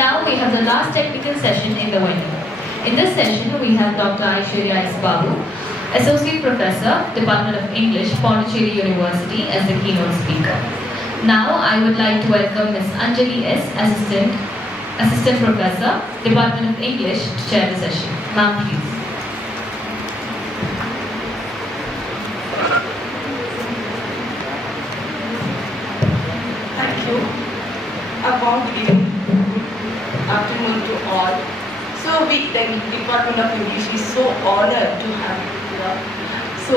Now we have the last technical session in the winter. In this session, we have Dr. Aishwarya S. Babu, Associate Professor, Department of English, Pondicherry University, as the keynote speaker. Now I would like to welcome Ms. Anjali S., Assistant Professor, Department of English, to chair the session. Ma'am, please. Thank you. A warm good evening, afternoon to all. So we, the Department of English, is so honored to have you here. So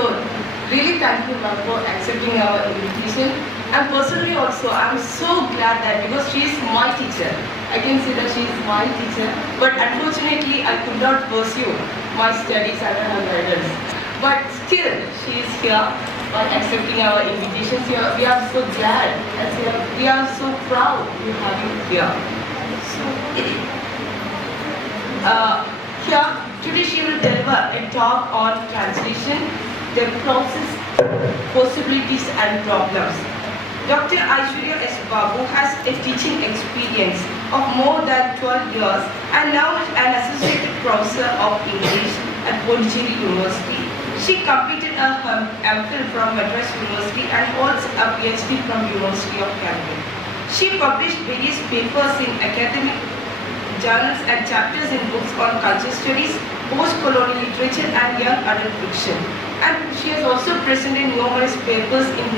really thank you, ma'am, for accepting our invitation. And personally also, I'm so glad that because she is my teacher, I can say that she is my teacher. But unfortunately, I could not pursue my studies under her guidance. But still, she is here by accepting our invitations here. We are so glad, and we are so proud to have you here. So, here, today she will deliver a talk on translation, the process, possibilities and problems. Dr. Aishwarya S. Babu has a teaching experience of more than 12 years and now an associate professor of English at Pondicherry University. She completed a MPhil from Madras University and holds a PhD from University of Cambridge. She published various papers in academic journals and chapters in books on culture studies, post-colonial literature and young adult fiction. And she has also presented numerous papers in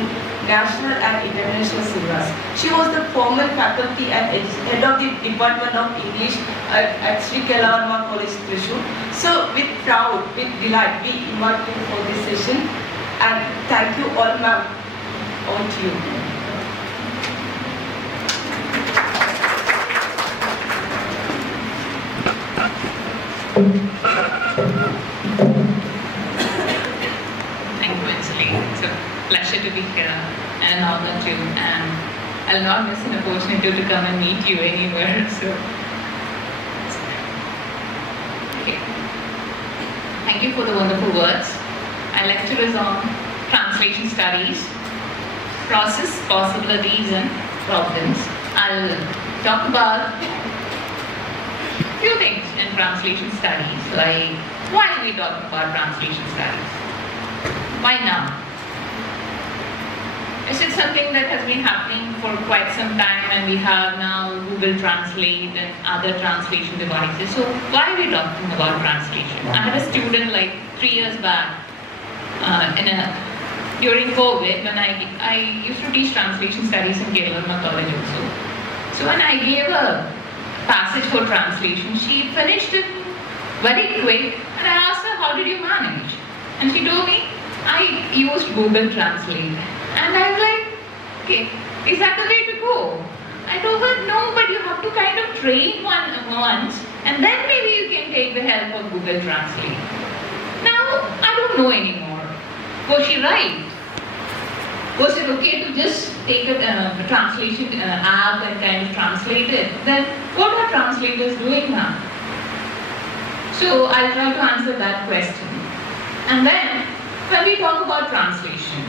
national and international cinemas. She was the former faculty and head of the Department of English at Sri Kalladi College, Thrissur. So with pride, with delight, we invite you for this session. And thank you all, ma'am. On to you. Thank you, Anjali. It's a pleasure to be here and an honor to, and I'll not miss an opportunity to come and meet you anywhere. So, okay. Thank you for the wonderful words. My lecture is on translation studies, process, possibilities, and problems. I'll talk about a few things in translation studies, like why are we talking about translation studies? Why now? Is it something that has been happening for quite some time and we have now Google Translate and other translation devices? So why are we talking about translation? I had a student like 3 years back during COVID when I used to teach translation studies in Mannarkkad College also. So when I gave a passage for translation, she finished it very quick and I asked her, how did you manage? And she told me, I used Google Translate. And I was like, okay, is that the way to go? I told her, no, but you have to kind of train once and then maybe you can take the help of Google Translate. Now, I don't know anymore. Was she right? Was it okay to just take a translation app and kind of translate it? Then what are translators doing now? So I'll try to answer that question. And then, when we talk about translation,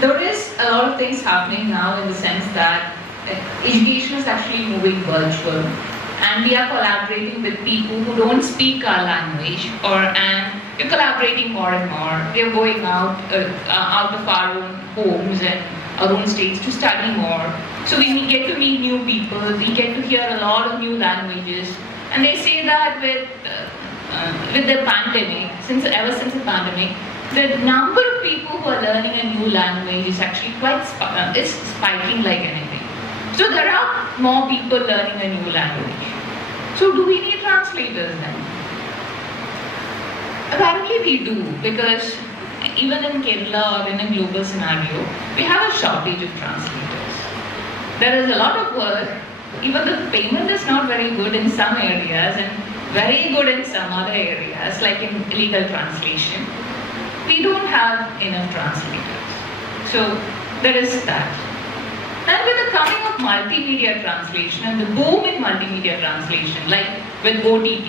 there is a lot of things happening now in the sense that education is actually moving virtual and we are collaborating with people who don't speak our language and we're collaborating more and more. We're going out of our own homes and our own states to study more. So we get to meet new people, we get to hear a lot of new languages. And they say that with the pandemic, ever since the pandemic, the number of people who are learning a new language is actually is spiking like anything. So there are more people learning a new language. So do we need translators then? Apparently we do, because even in Kerala or in a global scenario, we have a shortage of translators. There is a lot of work, even the payment is not very good in some areas and very good in some other areas, like in legal translation. We don't have enough translators. So there is that. And with the coming of multimedia translation and the boom in multimedia translation, like with OTT,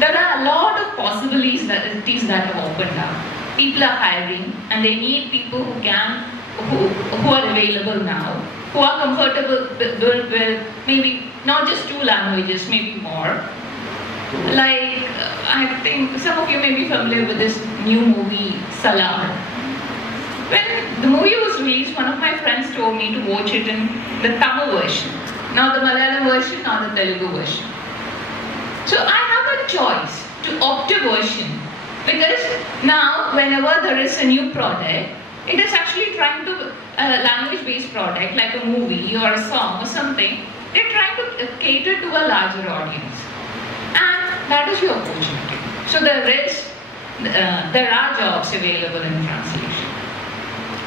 there are a lot of possibilities that have opened up. People are hiring and they need people who are available now who are comfortable with maybe not just 2 languages, maybe more. Like, I think some of you may be familiar with this new movie, Salar. When the movie was released, one of my friends told me to watch it in the Tamil version, not the Malayalam version, not the Telugu version. So I have a choice to opt a version, because now whenever there is a new product, it is actually trying to, a language-based product like a movie or a song or something, they're trying to cater to a larger audience. And that is your opportunity. So there are jobs available in translation.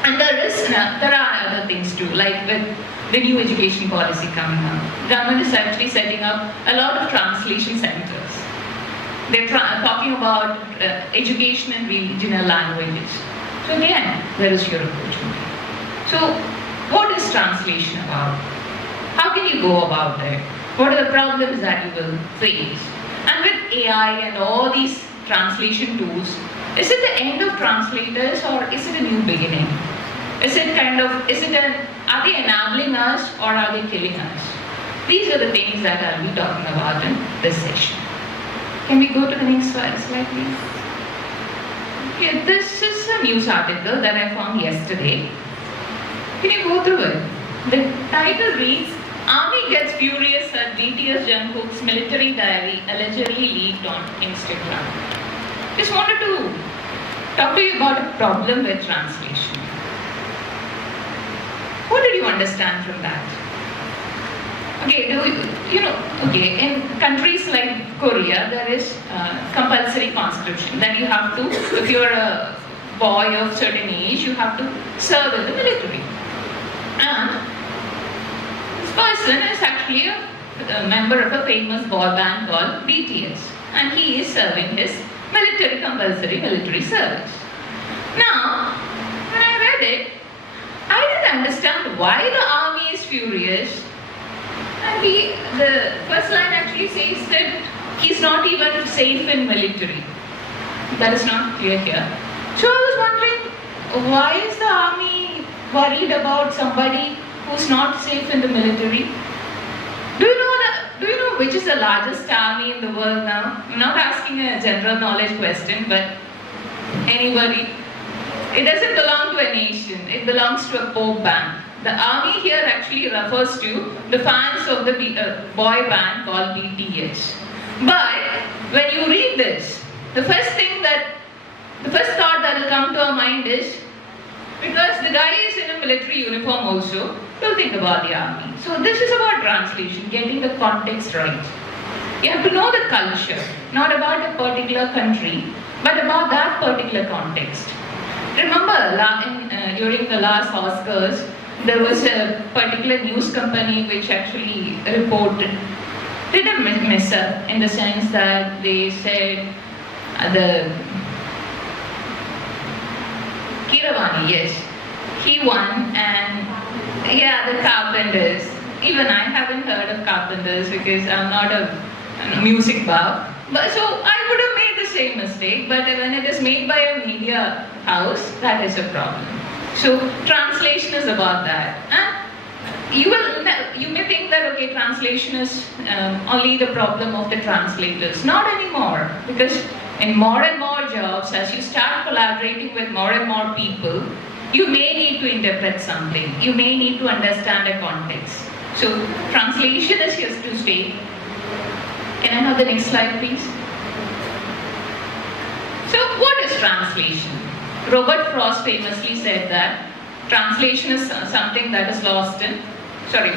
And there are other things too, like with the new education policy coming up. Government is actually setting up a lot of translation centers. They're talking about education in regional languages. So again, there is your opportunity. So what is translation about? How can you go about it? What are the problems that you will face? And with AI and all these translation tools, is it the end of translators or is it a new beginning? Are they enabling us or are they killing us? These are the things that I'll be talking about in this session. Can we go to the next slide please? Okay, this is a news article that I found yesterday. Can you go through it? The title reads, Army gets furious at BTS Jungkook's military diary allegedly leaked on Instagram. Just wanted to talk to you about a problem with translation. What did you understand from that? Okay, in countries like Korea, there is compulsory conscription that you have to, if you're a boy of certain age, you have to serve in the military. And this person is actually a member of a famous boy band called BTS, and he is serving his compulsory military service. Now, when I read it, I didn't understand why the army is furious. And the first line actually says that he's not even safe in military. That is not clear here. So I was wondering, why is the army worried about somebody who's not safe in the military? Do you know which is the largest army in the world now? I'm not asking a general knowledge question, but anybody? It doesn't belong to a nation, it belongs to a pop band. The army here actually refers to the fans of the boy band called BTS. But when you read this, the first thought that will come to our mind is, because the guy is in a military uniform also, don't think about the army. So this is about translation, getting the context right. You have to know the culture, not about a particular country, but about that particular context. Remember, during the last Oscars, there was a particular news company which actually did a mess up in the sense that they said Kiravani, yes, he won, and yeah, the Carpenters. Even I haven't heard of Carpenters because I'm not a music buff. But so I would have made the same mistake, but when it is made by a media house, that is a problem. So translation is about that. And you may think that, okay, translation is only the problem of the translators. Not anymore, because in more and more jobs, as you start collaborating with more and more people, you may need to interpret something. You may need to understand a context. So translation is here to stay. Can I have the next slide, please? So what is translation? Robert Frost famously said that translation is something that is lost in,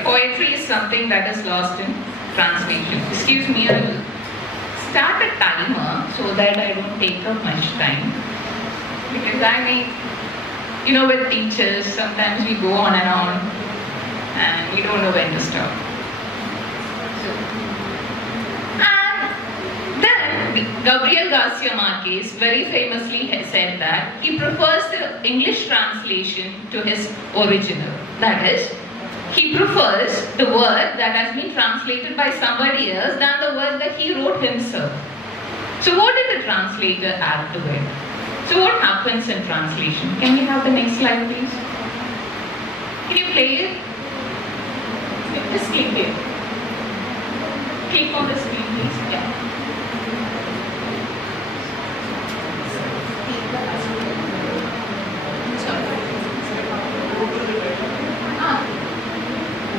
poetry is something that is lost in translation. Excuse me, I will start a timer so that I don't take up much time. Because with teachers, sometimes we go on and we don't know when to stop. Gabriel Garcia Marquez very famously said that he prefers the English translation to his original. That is, he prefers the word that has been translated by somebody else than the word that he wrote himself. So what did the translator add to it? So what happens in translation? Can we have the next slide, please? Can you play it? Just click it. Click on the screen, please. Yeah.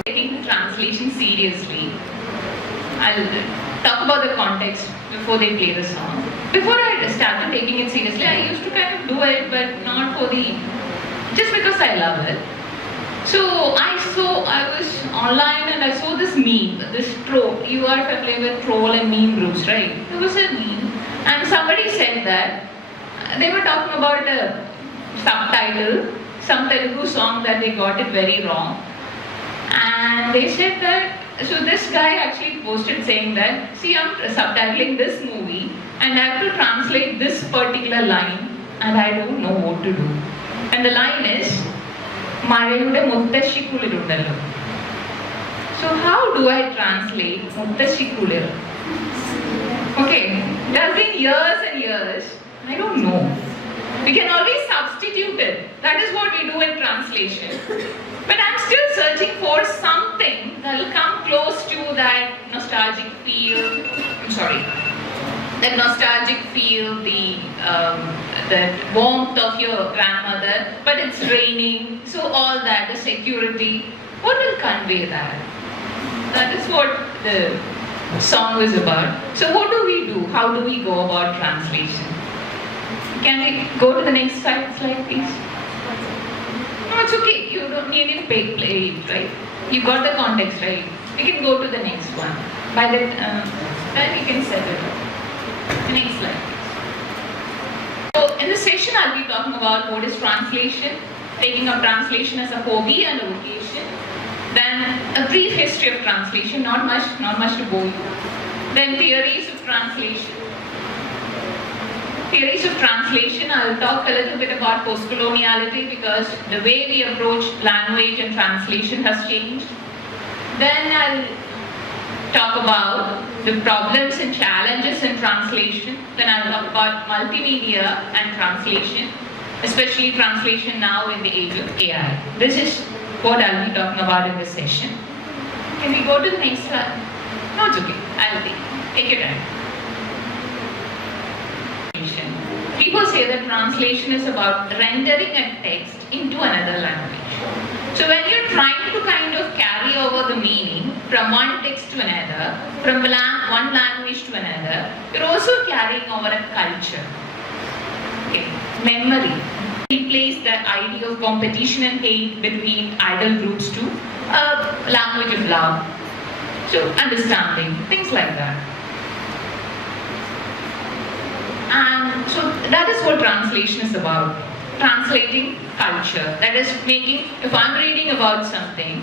Taking the translation seriously, I'll talk about the context before they play the song. Before I started taking it seriously, I used to kind of do it, but not for the, just because I love it. So I was online and I saw this meme, this troll. You are familiar with troll and meme groups, right? There was a meme, and somebody said that they were talking about a subtitle, some Telugu song that they got it very wrong. And they said that, so this guy actually posted saying that, see, I'm subtitling this movie and I have to translate this particular line and I don't know what to do. And the line is, Marayude Muttashi Kulirundallu. So how do I translate Muttashi Kulir? Okay, it has been years and years. I don't know. We can always substitute it. That is what we do in translation. But I'm still searching for something that will come close to that nostalgic feel. That nostalgic feel, the warmth of your grandmother, but it's raining, so all that, the security. What will convey that? That is what the song was about. So what do we do? How do we go about translation? Can we go to the next slide, please? No, it's okay. You don't need to play it, right? You got the context, right? We can go to the next one. By the then we can set it up. The next slide. So in this session, I'll be talking about what is translation, taking up translation as a hobby and a vocation. Then a brief history of translation, not much to bore you. Then theories of translation. Theories of translation, I'll talk a little bit about post-coloniality because the way we approach language and translation has changed. Then I'll talk about the problems and challenges in translation. Then I'll talk about multimedia and translation, especially translation now in the age of AI. This is what I'll be talking about in this session. Can we go to the next slide? No, it's okay. I'll take your time. People say that translation is about rendering a text into another language. So when you're trying to kind of carry over the meaning from one text to another, from one language to another, you're also carrying over a culture. Okay. Memory. Replace the idea of competition and hate between idol groups to a language of love. So understanding, things like that. And so that is what translation is about. Translating culture. That is making, if I'm reading about something,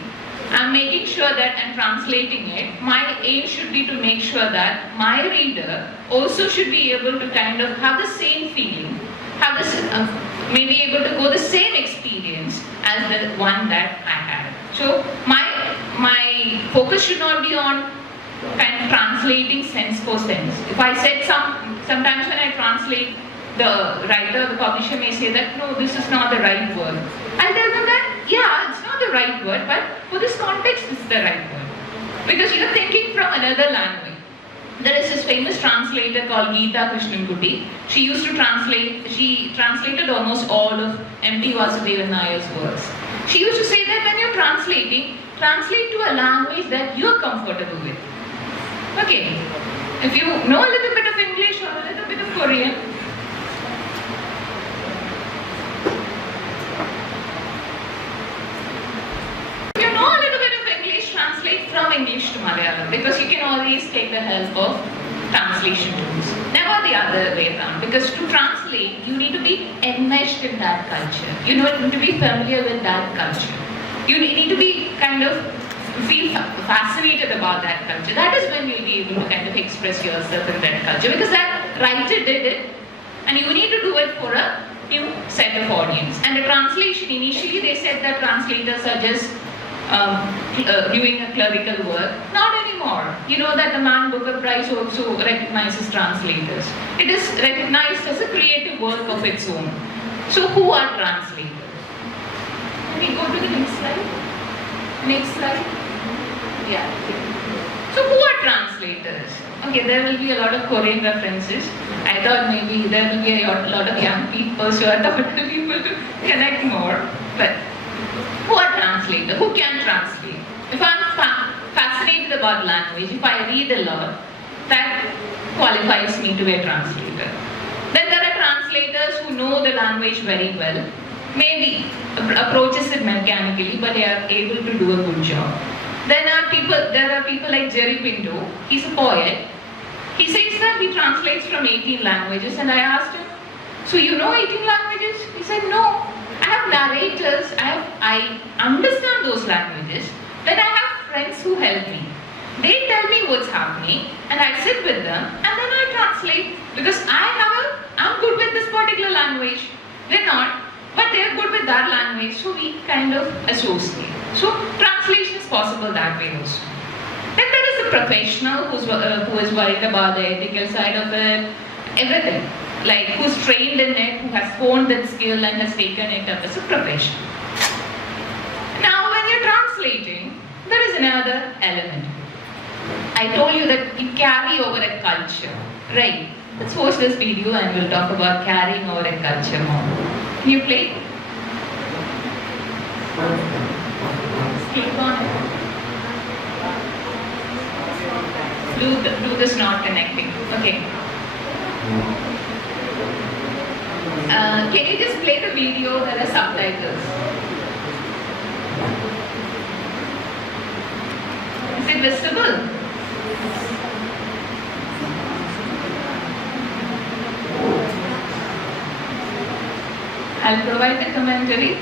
I'm making sure that I'm translating it. My aim should be to make sure that my reader also should be able to kind of have the same feeling, have this, maybe able to go the same experience as the one that I had. So my focus should not be on kind of translating sense for sense. If I said sometimes when I translate, the writer, the publisher may say that, no, this is not the right word. I'll tell them that, yeah, it's not the right word, but for this context, it's the right word. Because you're thinking from another language. There is this famous translator called Geeta Krishnankuti. She used to translate, she translated almost all of M.T. Vasudevan Nayar's works. She used to say that when you're translating, translate to a language that you're comfortable with. Okay, if you know a little bit of English or a little bit of Korean, if you know a little bit of English, translate from English to Malayalam because you can always take the help of translation tools. Never the other way around, because to translate, you need to be enmeshed in that culture. You need to be familiar with that culture. You need to be kind of feel fascinated about that culture. That is when you'll be able to kind of express yourself in that culture, because that writer did it and you need to do it for a new set of audience. And the translation, initially they said that translators are just doing a clerical work. Not anymore. You know that the Man Booker Prize also recognizes translators. It is recognized as a creative work of its own. So who are translators? Can we go to the next slide? Next slide. Yeah. So who are translators? Okay, there will be a lot of Korean references. I thought maybe there will be a lot of young people, so I thought people to connect more. But who are translators? Who can translate? If I'm fascinated about language, if I read a lot, that qualifies me to be a translator. Then there are translators who know the language very well, maybe approaches it mechanically, but they are able to do a good job. There are people like Jerry Pinto. He's a poet. He says that he translates from 18 languages, and I asked him, so you know 18 languages? He said, no. I have narrators, I understand those languages, then I have friends who help me. They tell me what's happening, and I sit with them, and then I translate, because I'm good with this particular language. They're not, but they're good with that language, so we kind of associate. So translation is possible that way also. Then there is a professional who is worried about the ethical side of it, everything. Like who's trained in it, who has honed that skill and has taken it up as a profession. Now when you're translating, there is another element. I told you that you carry over a culture, right? Let's watch this video and we'll talk about carrying over a culture more. Can you play? Click on it. Bluetooth is not connecting. Okay. Can you just play the video? There are subtitles. Is it visible? I'll provide the commentary.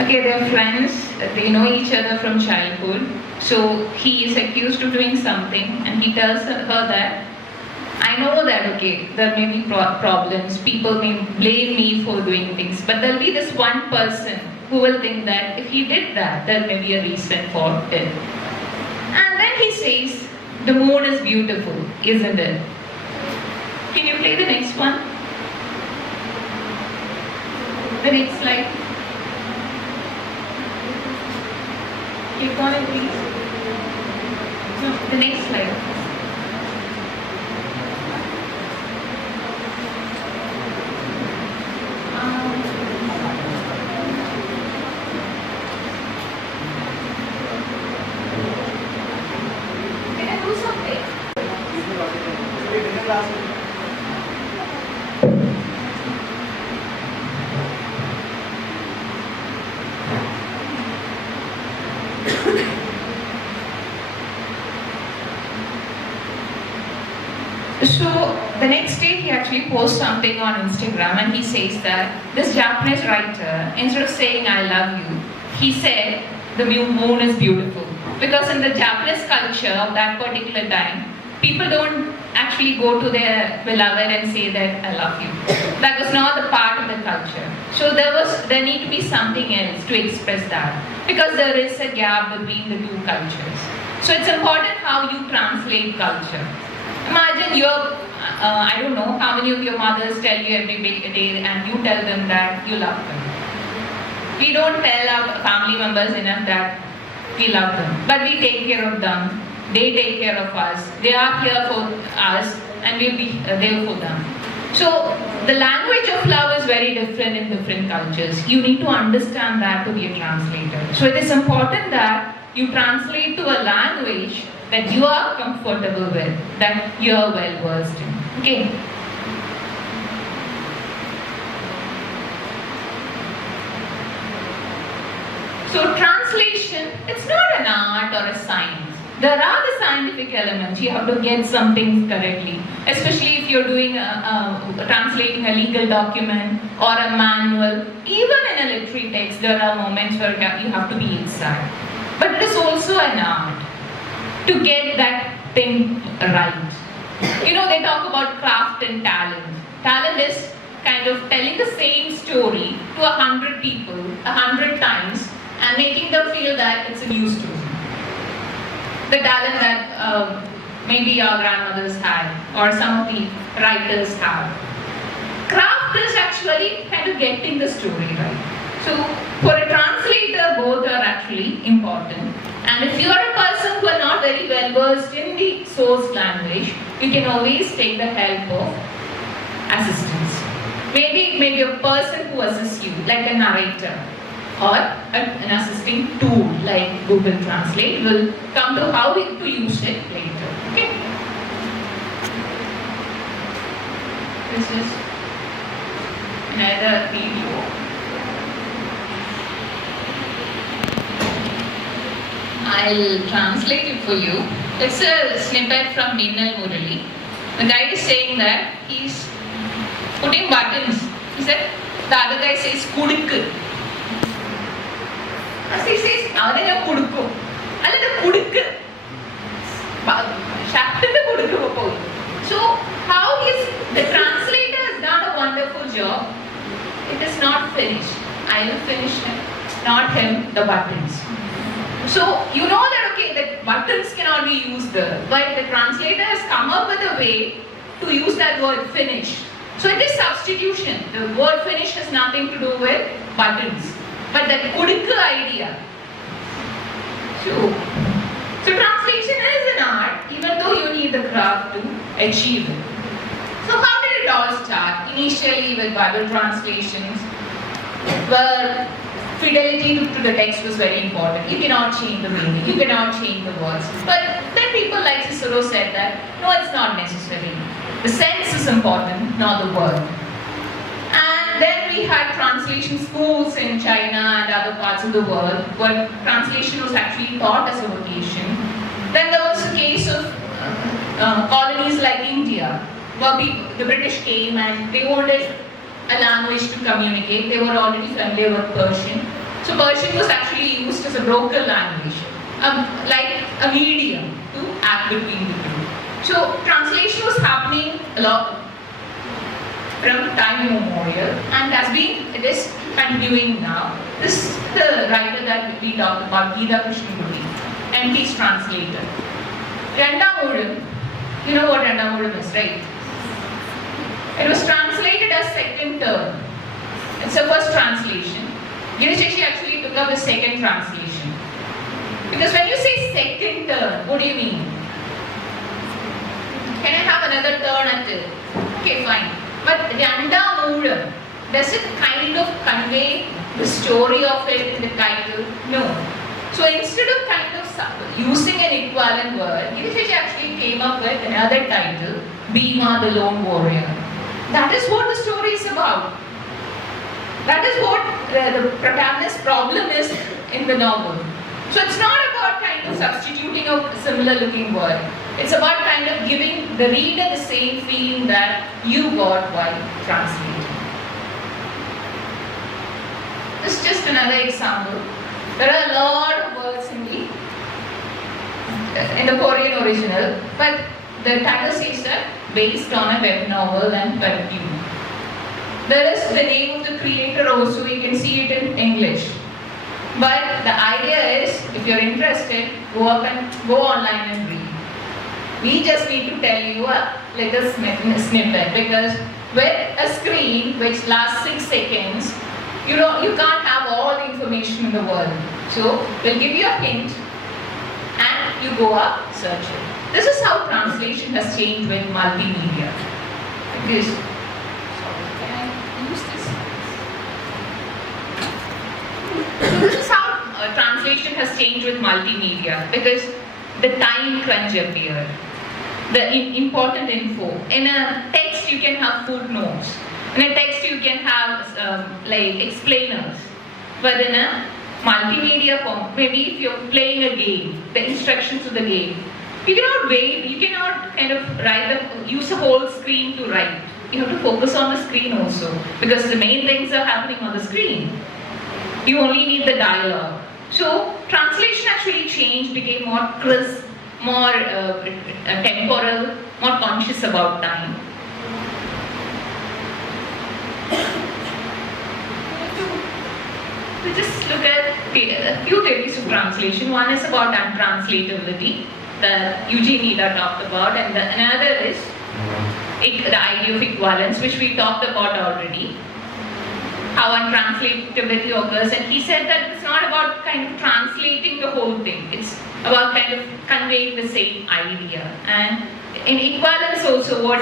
Okay, they're friends, they know each other from childhood. So he is accused of doing something and he tells her that, I know that, okay, there may be problems, people may blame me for doing things, but there'll be this one person who will think that if he did that, there may be a reason for it. And then he says, the moon is beautiful, isn't it? Can you play the next one? The next slide. Click on it, please. No, the next slide. Can I do something? So the next day he actually posts something on Instagram and he says that this Japanese writer, instead of saying I love you, he said the moon is beautiful. Because in the Japanese culture of that particular time, people don't actually go to their beloved and say that I love you. That was not the part of the culture. So there need to be something else to express that. Because there is a gap between the two cultures. So it's important how you translate culture. Imagine I don't know how many of your mothers tell you every day and you tell them that you love them. We don't tell our family members enough that we love them, but we take care of them, they take care of us, they are here for us and we'll be there for them. So the language of love is very different in different cultures. You need to understand that to be a translator. So it is important that you translate to a language that you are comfortable with, that you are well versed in. Okay. So translation, it's not an art or a science. There are the scientific elements. You have to get some things correctly, especially if you're doing translating a legal document or a manual. Even in a literary text, there are moments where you have to be inside. But it is also an art to get that thing right. You know, they talk about craft and talent. Talent is kind of telling the same story to 100 people, 100 times, and making them feel that it's a new story. The talent that maybe our grandmothers had, or some of the writers have. Craft is actually kind of getting the story right. So, for a translator, both are actually important. And if you are a person who are not very well versed in the source language, you can always take the help of assistance. Maybe a person who assists you, like a narrator, or an assisting tool like Google Translate will come to how to use it later. Okay. This is another video. I'll translate it for you. It's a snippet from Minnal Murali. The guy is saying that he's putting buttons. He said, the other guy says, Kudukku. As he says, Avane Kudukku. Alla the Kudukku. Shaktinte Kudukku. So, how is the translator has done a wonderful job. It is not finished. I will finish him, not him, the buttons. So, you know that, okay, the buttons cannot be used there, but the translator has come up with a way to use that word finish. So, it is substitution. The word finish has nothing to do with buttons, but that kudukku idea. So, translation is an art, even though you need the craft to achieve it. So, how did it all start? Initially with Bible translations, where fidelity to the text was very important. You cannot change the meaning, you cannot change the words. But then people like Cicero said that, no, it's not necessary. The sense is important, not the word. And then we had translation schools in China and other parts of the world where translation was actually taught as a vocation. Then there was a case of colonies like India, where the British came and they wanted a language to communicate. They were already familiar with Persian. So Persian was actually used as a broker language, like a medium to act between the two. So translation was happening a lot from time immemorial, and it is continuing now. This is the writer that we talked about, Geeta Krishnamurti, and he's translator. Rendamudam, you know what Rendamudam is, right? It was translated as second term. It's the first translation. Girijeshi actually took up the second translation. Because when you say second term, what do you mean? Can I have another turn at it? Okay, fine. But Rendamudam, does it kind of convey the story of it in the title? No. So instead of kind of using an equivalent word, Girijeshi actually came up with another title, Bhima the Lone Warrior. That is what the story is about. That is what the protagonist's problem is in the novel. So it's not about kind of substituting a similar looking word. It's about kind of giving the reader the same feeling that you got while translating. This is just another example. There are a lot of words in the Korean original, but the title says that based on a web novel and webtoon. There is the name of the creator also, you can see it in English. But the idea is, if you're interested, go online and read. We just need to tell you a little snippet, because with a screen which lasts 6 seconds, you can't have all the information in the world. So we'll give you a hint and you go up, search it. This is how translation has changed with multimedia. Can I use this? So this is how translation has changed with multimedia, because the time crunch appeared. The important info. In a text you can have footnotes. In a text you can have like explainers. But in a multimedia form, maybe if you're playing a game, the instructions of the game, you cannot wait, you cannot kind of use a whole screen to write. You have to focus on the screen also, because the main things are happening on the screen. You only need the dialogue. So translation actually changed, became more crisp, more temporal, more conscious about time. So just look at a few theories of translation. One is about untranslatability, that Eugene Ida talked about, and another is the idea of equivalence, which we talked about already. how untranslatability occurs, and he said that it's not about kind of translating the whole thing, it's about kind of conveying the same idea. And in equivalence also, what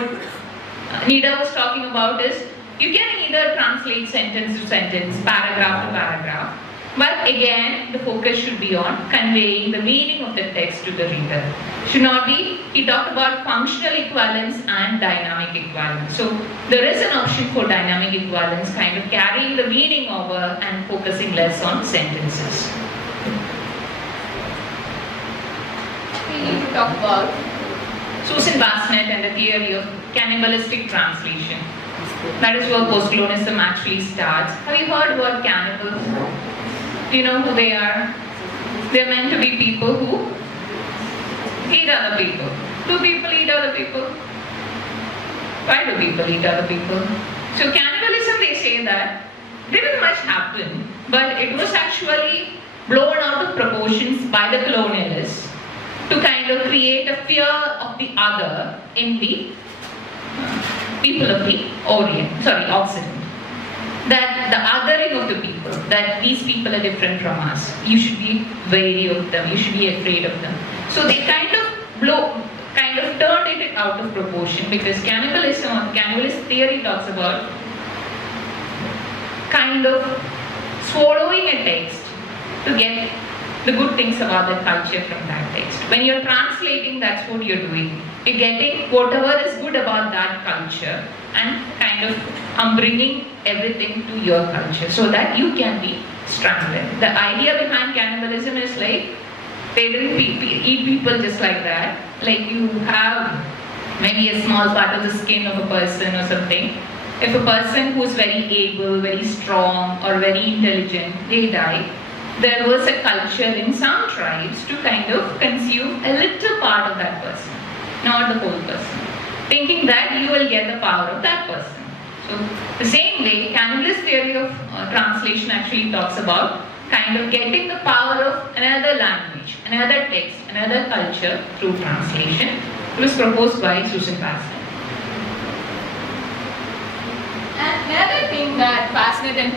Nida was talking about is, you can either translate sentence to sentence, paragraph to paragraph, but again, the focus should be on conveying the meaning of the text to the reader. Should not be, he talked about functional equivalence and dynamic equivalence. So there is an option for dynamic equivalence, kind of carrying the meaning over and focusing less on sentences. We need to talk about Susan Bassnett and the theory of cannibalistic translation. That is where postcolonialism actually starts. Have you heard about cannibals? Do you know who they are? They're meant to be people who eat other people. Do people eat other people? Why do people eat other people? So cannibalism, they say that didn't much happen, but it was actually blown out of proportions by the colonialists to kind of create a fear of the other in the people of the Occident. That the othering of the people, that these people are different from us. You should be wary of them, you should be afraid of them. So they kind of turned it out of proportion, because cannibalism or cannibalist theory talks about kind of swallowing a text to get the good things about the culture from that text. When you're translating, that's what you're doing. You're getting whatever is good about that culture and kind of bringing everything to your culture so that you can be strengthened. The idea behind cannibalism is like, they didn't eat people just like that. Like you have maybe a small part of the skin of a person or something. If a person who's very able, very strong or very intelligent, they die, there was a culture in some tribes to kind of consume a little part of that person, not the whole person, thinking that you will get the power of that person. So the same way, cannibalist theory of translation actually talks about kind of getting the power of another language, another text, another culture through translation. It was proposed by Susan Bassnett. And another thing that Bassnett and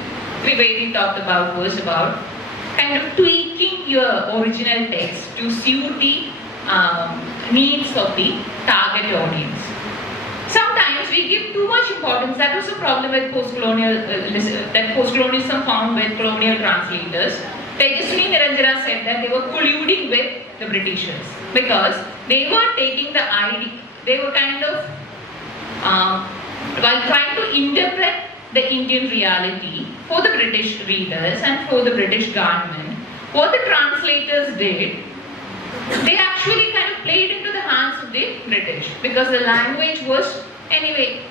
Trivedi talked about was about kind of tweaking your original text to suit the needs of the target audience. Sometimes we give too much importance. That was a problem with that postcolonialism found with colonial translators. Tejaswini Niranjana said that they were colluding with the Britishers because they were taking the idea, they were kind of while trying to interpret the Indian reality for the British readers and for the British government, what the translators did, they actually kind of played into the hands of the British, because the language was, anyway,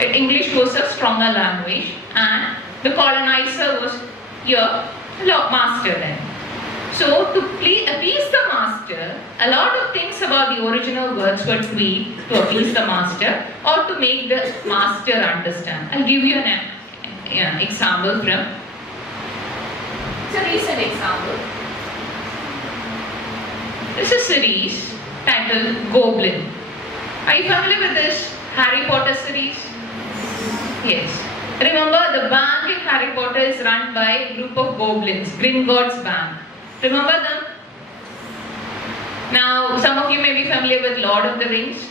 English was a stronger language and the colonizer was your master then. So to appease the master, a lot of things about the original words were tweaked to appease the master or to make the master understand. I'll give you an example from, it's a recent example. This is a series titled Goblin. Are you familiar with this Harry Potter series? Yes. Remember, the bank in Harry Potter is run by a group of goblins, Gringotts Bank. Remember them? Now, some of you may be familiar with Lord of the Rings.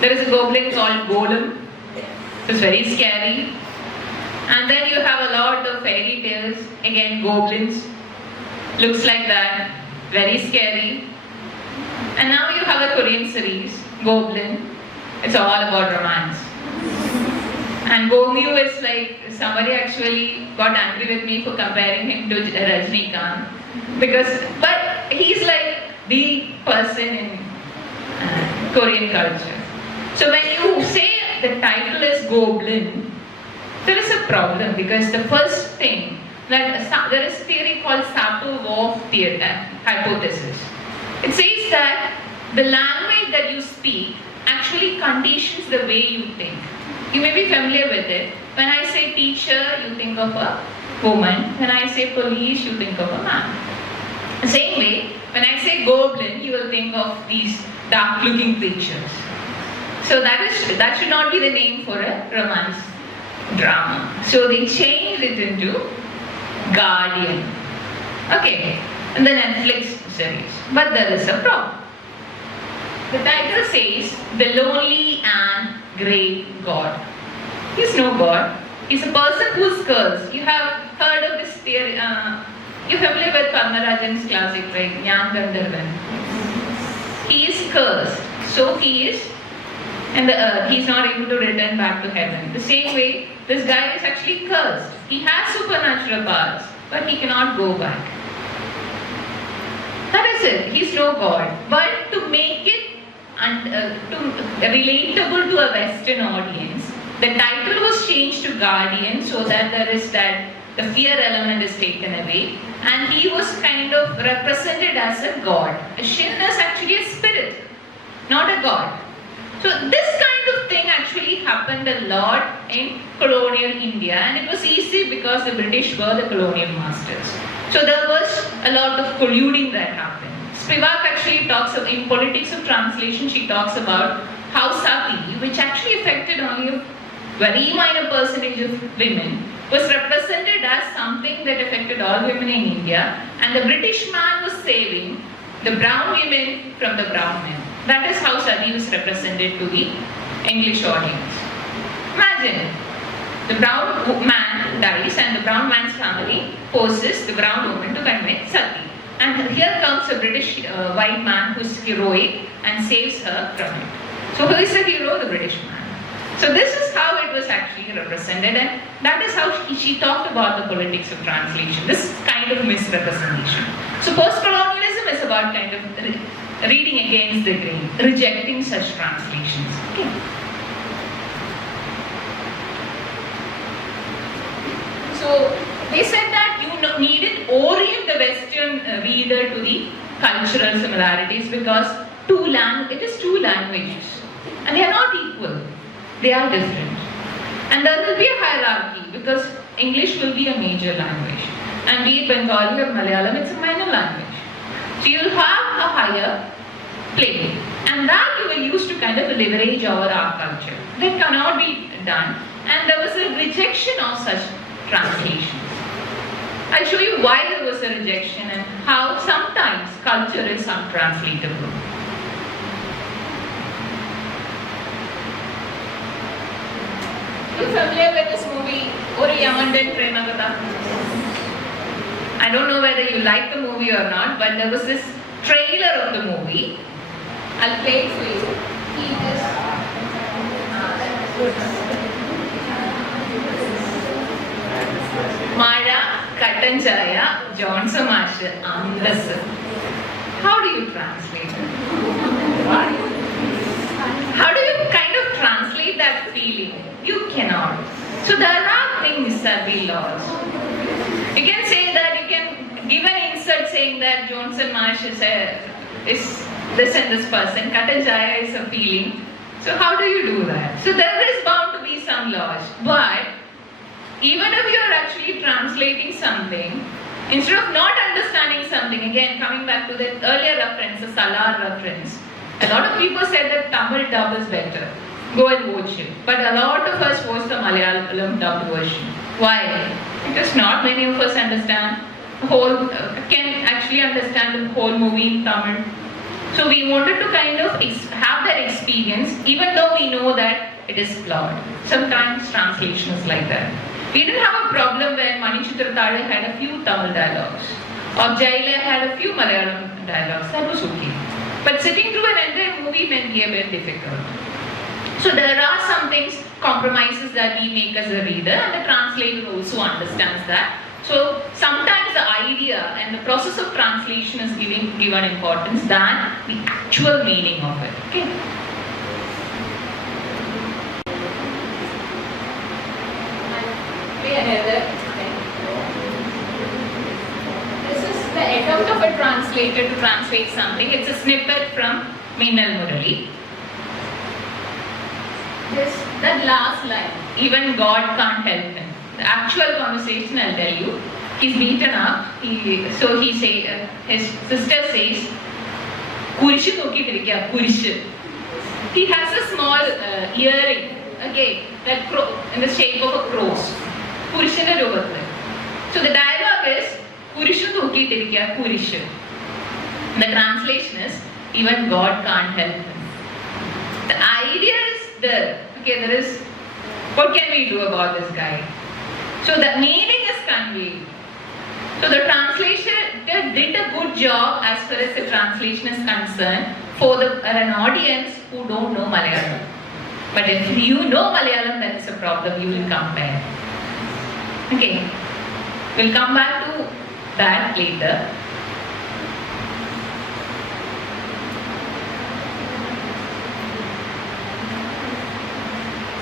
There is a goblin called Golem. It's very scary. And then you have a lot of fairy tales. Again, goblins. Looks like that. Very scary. And now you have a Korean series, Goblin. It's all about romance. And Gomyu is like, somebody actually got angry with me for comparing him to Rajnikant. But he's like the person in Korean culture. So when you say the title is Goblin, there is a problem, because the first thing, that there is a theory called Sapir-Whorf hypothesis. It says that the language that you speak actually conditions the way you think. You may be familiar with it. When I say teacher, you think of a woman. When I say police, you think of a man. The same way, when I say goblin, you will think of these dark-looking creatures. So that should not be the name for a romance drama. So they changed it into Guardian. Okay, and the Netflix series. But there is a problem. The title says, The Lonely and Great God. He's no God. He's a person who's cursed. You have heard of this theory. You're familiar with Padmarajan's classic, right? Nyan Gandharvan. He is cursed. So he is in the earth. He's not able to return back to heaven. The same way, this guy is actually cursed. He has supernatural powers, but he cannot go back. That is it. He's no God. But to make it relatable to a Western audience, the title was changed to Guardian so that there is that the fear element is taken away, and he was kind of represented as a god. A Shin is actually a spirit, not a god. So this kind of thing actually happened a lot in colonial India, and it was easy because the British were the colonial masters. So there was a lot of colluding that happened. Spivak actually talks of, in Politics of Translation, she talks about how Sati, which actually affected only a very minor percentage of women, was represented as something that affected all women in India, and the British man was saving the brown women from the brown men. That is how Sati was represented to the English audience. Imagine, the brown man dies and the brown man's family forces the brown woman to commit Sati. And here comes a British white man who's heroic and saves her from it. So who is the hero? The British man. So this is how it was actually represented, and that is how she talked about the politics of translation, this kind of misrepresentation. So post-colonialism is about kind of reading against the grain, rejecting such translations. Okay. So they said that you needed orient the Western reader to the cultural similarities because it is two languages, and they are not equal. They are different. And there will be a hierarchy because English will be a major language. And be it Bengali or Malayalam, it's a minor language. So you will have a higher plane. And that you will use to kind of leverage our art culture. That cannot be done. And there was a rejection of such translations. I'll show you why there was a rejection and how sometimes culture is untranslatable. Are you familiar with this movie, Oru Yamandan Premakatha? I don't know whether you like the movie or not, but there was this trailer of the movie. I'll play it for you. Mara, Kattan Chaya, Johnson Mash, Andas. How do you translate it? How do you kind of translate that feeling? You cannot. So there are things that we lost. You can say that, you can give an insert saying that Johnson Marsh is this and this person, Kattan Chaya is a feeling. So how do you do that? So there is bound to be some loss. But even if you are actually translating something, instead of not understanding something, again coming back to the earlier reference, the Salar reference, a lot of people said that Tamil dub is better. Go and watch it. But a lot of us watch the Malayalam dubbed version. Why? Because not many of us understand the whole, can actually understand the whole movie in Tamil. So we wanted to kind of have that experience, even though we know that it is flawed. Sometimes translation is like that. We didn't have a problem when Mani Chitratale had a few Tamil dialogues, or Jaila had a few Malayalam dialogues. That was okay. But sitting through an entire movie may be a bit difficult. So there are some things, compromises that we make as a reader, and the translator also understands that. So sometimes the idea and the process of translation is given importance than the actual meaning of it. Okay. Another thing. This is the attempt of a translator to translate something. It's a snippet from Minnal Murali. That last line, even God can't help him. The actual conversation, I'll tell you, he's beaten up. His sister says, Kurishu. He has a small earring, again, that crow, in the shape of a crows. Purishana Rupathil. So the dialogue is Purishu Thukittirikka Purishu. The translation is even God can't help him. The idea is there. Okay, there is what can we do about this guy? So the meaning is conveyed. So the translation did a good job as far as the translation is concerned for an audience who don't know Malayalam. But if you know Malayalam, then it's a problem. You will compare. Okay, we'll come back to that later.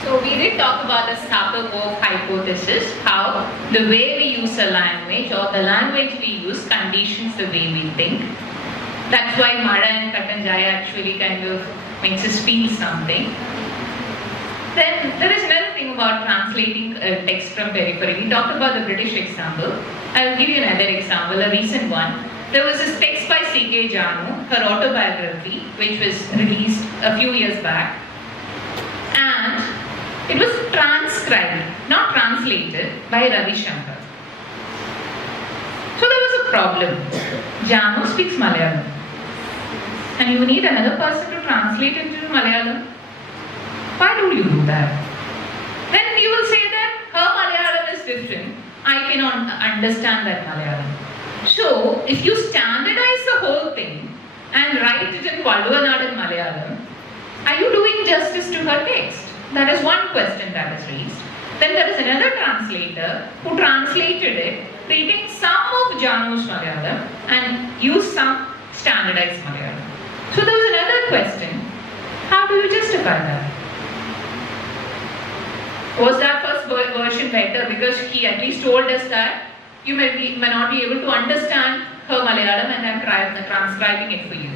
So we did talk about the Staper-Wolf hypothesis, how the way we use a language or the language we use conditions the way we think. That's why Mada and Katanjaya actually kind of makes us feel something. Then there is another thing about translating text from periphery. We talked about the British example. I'll give you another example, a recent one. There was this text by C.K. Janu, her autobiography, which was released a few years back. And it was transcribed, not translated, by Ravi Shankar. So there was a problem. Janu speaks Malayalam. And you need another person to translate into Malayalam. Why do you do that? Then you will say that her Malayalam is different. I cannot understand that Malayalam. So, if you standardize the whole thing and write it in Valluvanadu Malayalam, are you doing justice to her text? That is one question that is raised. Then there is another translator who translated it, treating some of Janu's Malayalam and used some standardized Malayalam. So there was another question. How do you justify that? Was that first version better because he at least told us that you may not be able to understand her Malayalam and I'm transcribing it for you.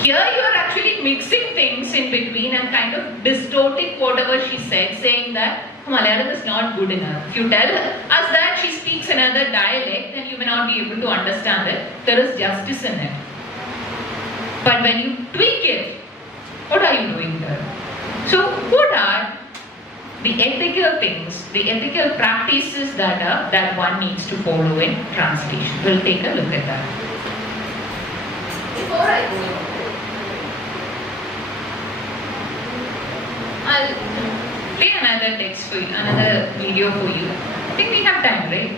Here you are actually mixing things in between and kind of distorting whatever she said, saying that Malayalam is not good enough. If you tell us that she speaks another dialect, then you may not be able to understand it. There is justice in it. But when you tweak it, what are you doing there? So what are the ethical things, the ethical practices that one needs to follow in translation? We'll take a look at that. Before I go into it, I'll play another text for you, another video for you. I think we have time, right?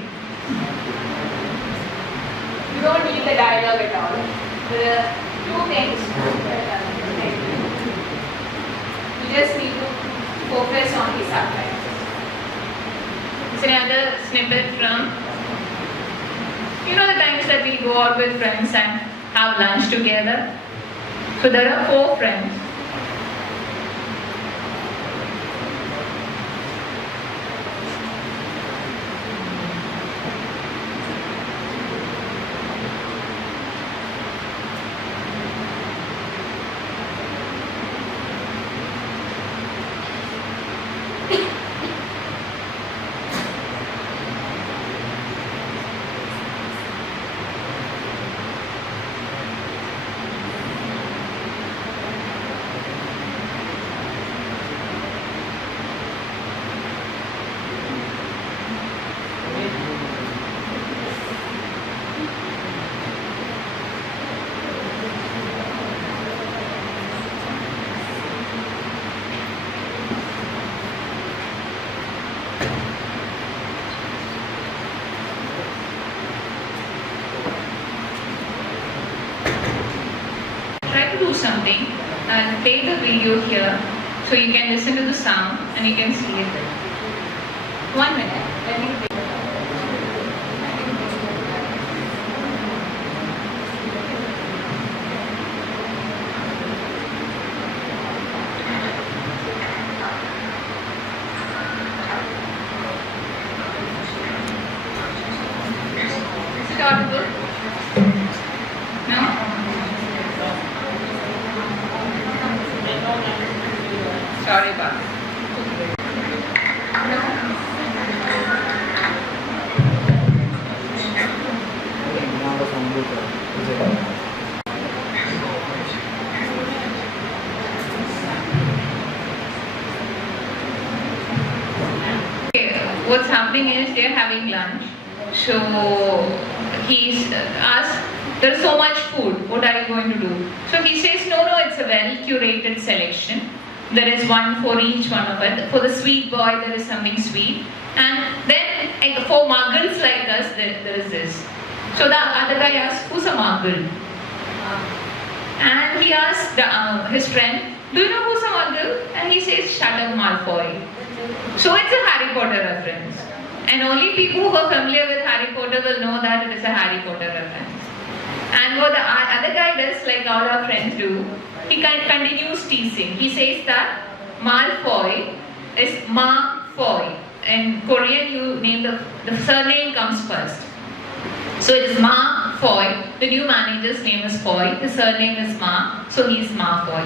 You don't need the dialogue at all. There are two things that are you just need to focus on the subtitles. It's another snippet from, you know, the times that we go out with friends and have lunch together. So there are 4 friends. Something and play the video here so you can listen to the sound and you can see it. 1 minute. Let me play. Is it audible? No? Sorry about it. what's happening is they're having lunch. So he's asked, there's so much food, what are you going to do? So he says, no, it's a well curated selection. There is one for each one of it. For the sweet boy, there is something sweet. And then for muggles like us, there is this. So the other guy asks, who's a muggle? And he asked his friend, do you know who's a muggle? And he says, shut up, Malfoy. So it's a Harry Potter reference. And only people who are familiar with Harry Potter will know that it is a Harry Potter reference. And what the other guy does, like all our friends do, he continues teasing. He says that Malfoy is Ma-foy. In Korean, you name the surname comes first. So it is Ma-foy. The new manager's name is Foy. His surname is Ma. So he is Ma-foy.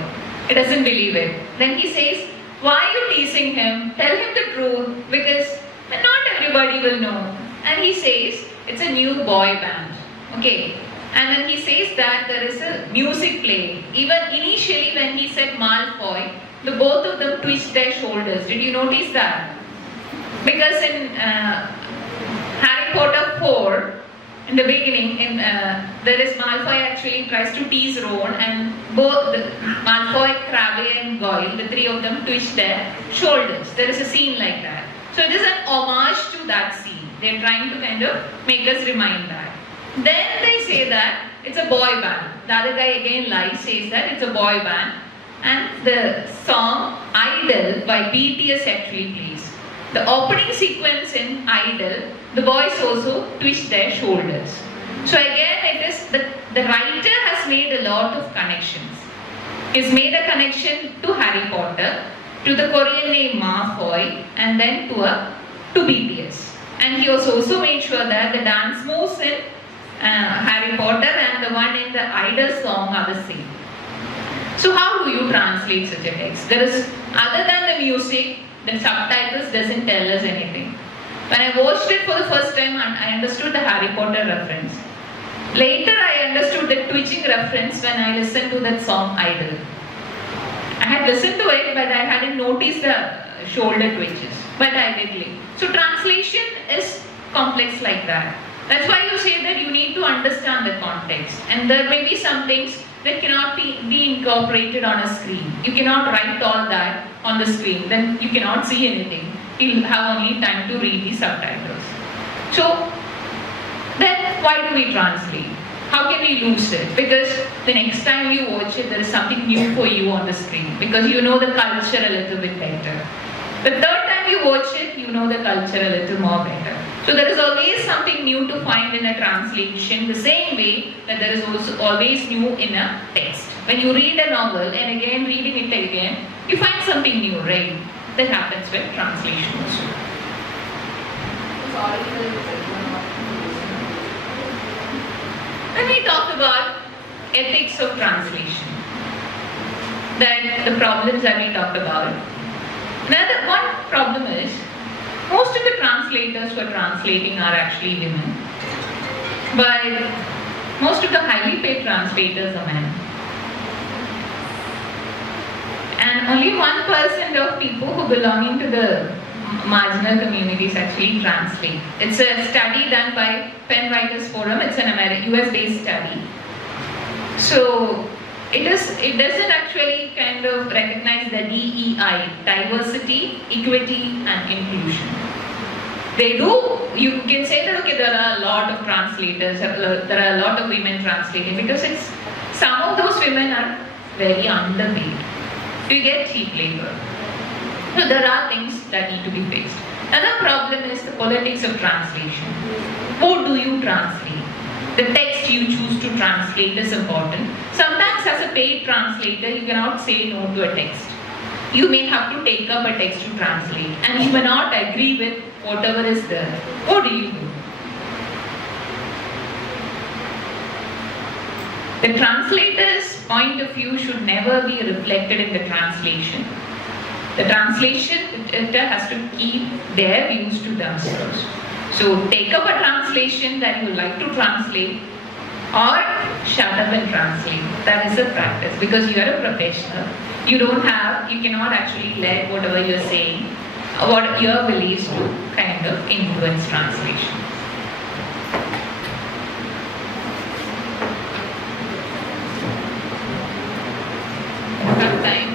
He doesn't believe it. Then he says, why are you teasing him? Tell him the truth, because not everybody will know. And he says, it's a new boy band. Okay. And then he says that there is a music playing. Even initially when he said Malfoy, the both of them twitched their shoulders. Did you notice that? Because in Harry Potter 4, in the beginning, there is Malfoy actually tries to tease Ron, and both Malfoy, Crabbe and Goyle, the three of them twitch their shoulders. There is a scene like that. So it is an homage to that scene. They are trying to kind of make us remind that. Then they say that it's a boy band. The other guy again lies, says that it's a boy band. And the song Idol by BTS actually plays. The opening sequence in Idol, the boys also twist their shoulders. So again, it is the writer has made a lot of connections. He's made a connection to Harry Potter, to the Korean name Malfoy, and then to BTS. And he has also made sure that the dance moves in Harry Potter and the one in the Idol song are the same. So how do you translate such a text? There is, other than the music, the subtitles doesn't tell us anything. When I watched it for the first time, I understood the Harry Potter reference. Later I understood the twitching reference when I listened to that song Idol. I had listened to it, but I hadn't noticed the shoulder twitches. But I did. So translation is complex like that. That's why you say that you need to understand the context. And there may be some things that cannot be incorporated on a screen. You cannot write all that on the screen. Then you cannot see anything. You'll have only time to read the subtitles. So then why do we translate? How can we lose it? Because the next time you watch it, there is something new for you on the screen. Because you know the culture a little bit better. The third time you watch it, you know the culture a little more better. So there is always something new to find in a translation, the same way that there is also always new in a text. When you read a novel and again reading it again, you find something new, right? That happens with translation also. When we talk about ethics of translation, that the problems that we talked about. Another one problem is, most of the translators who are translating are actually women, but most of the highly paid translators are men. And only 1% of people who belonging to the marginal communities actually translate. It's a study done by Penn Writers Forum. It's an US-based study. So it doesn't actually kind of recognize the DEI, diversity, equity and inclusion. They do, you can say that okay, there are a lot of translators, there are a lot of women translating, because some of those women are very underpaid. You get cheap labor. So there are things that need to be fixed. Another problem is the politics of translation. Who do you translate? The text you choose to translate is important. Sometimes as a paid translator, you cannot say no to a text. You may have to take up a text to translate, and you may not agree with whatever is there. What do you do? The translator's point of view should never be reflected in the translation. The translation editor has to keep their views to themselves. So take up a translation that you like to translate, or shut up and translate. That is a practice, because you are a professional. You cannot actually let whatever you're saying, what your beliefs to kind kind of influence translation. Time.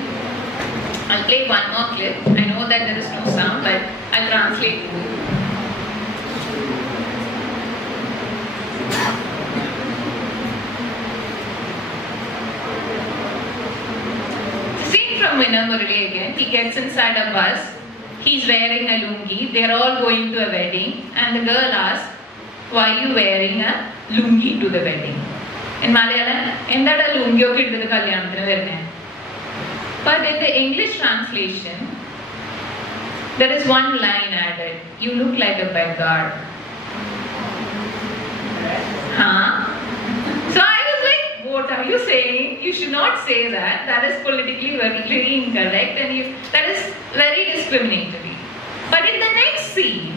I'll play one more clip. I know that there is no sound, but I'll translate. Scene from Mannarkkad again. He gets inside a bus. He's wearing a lungi. They're all going to a wedding, and the girl asks, "Why are you wearing a lungi to the wedding?" In Malayalam, "Endada lungi okke iduthu kalyanathinnu varune?" But in the English translation, there is one line added. "You look like a beggar." Huh? So I was like, what are you saying? You should not say that. That is politically very incorrect, and that is very discriminatory. But in the next scene,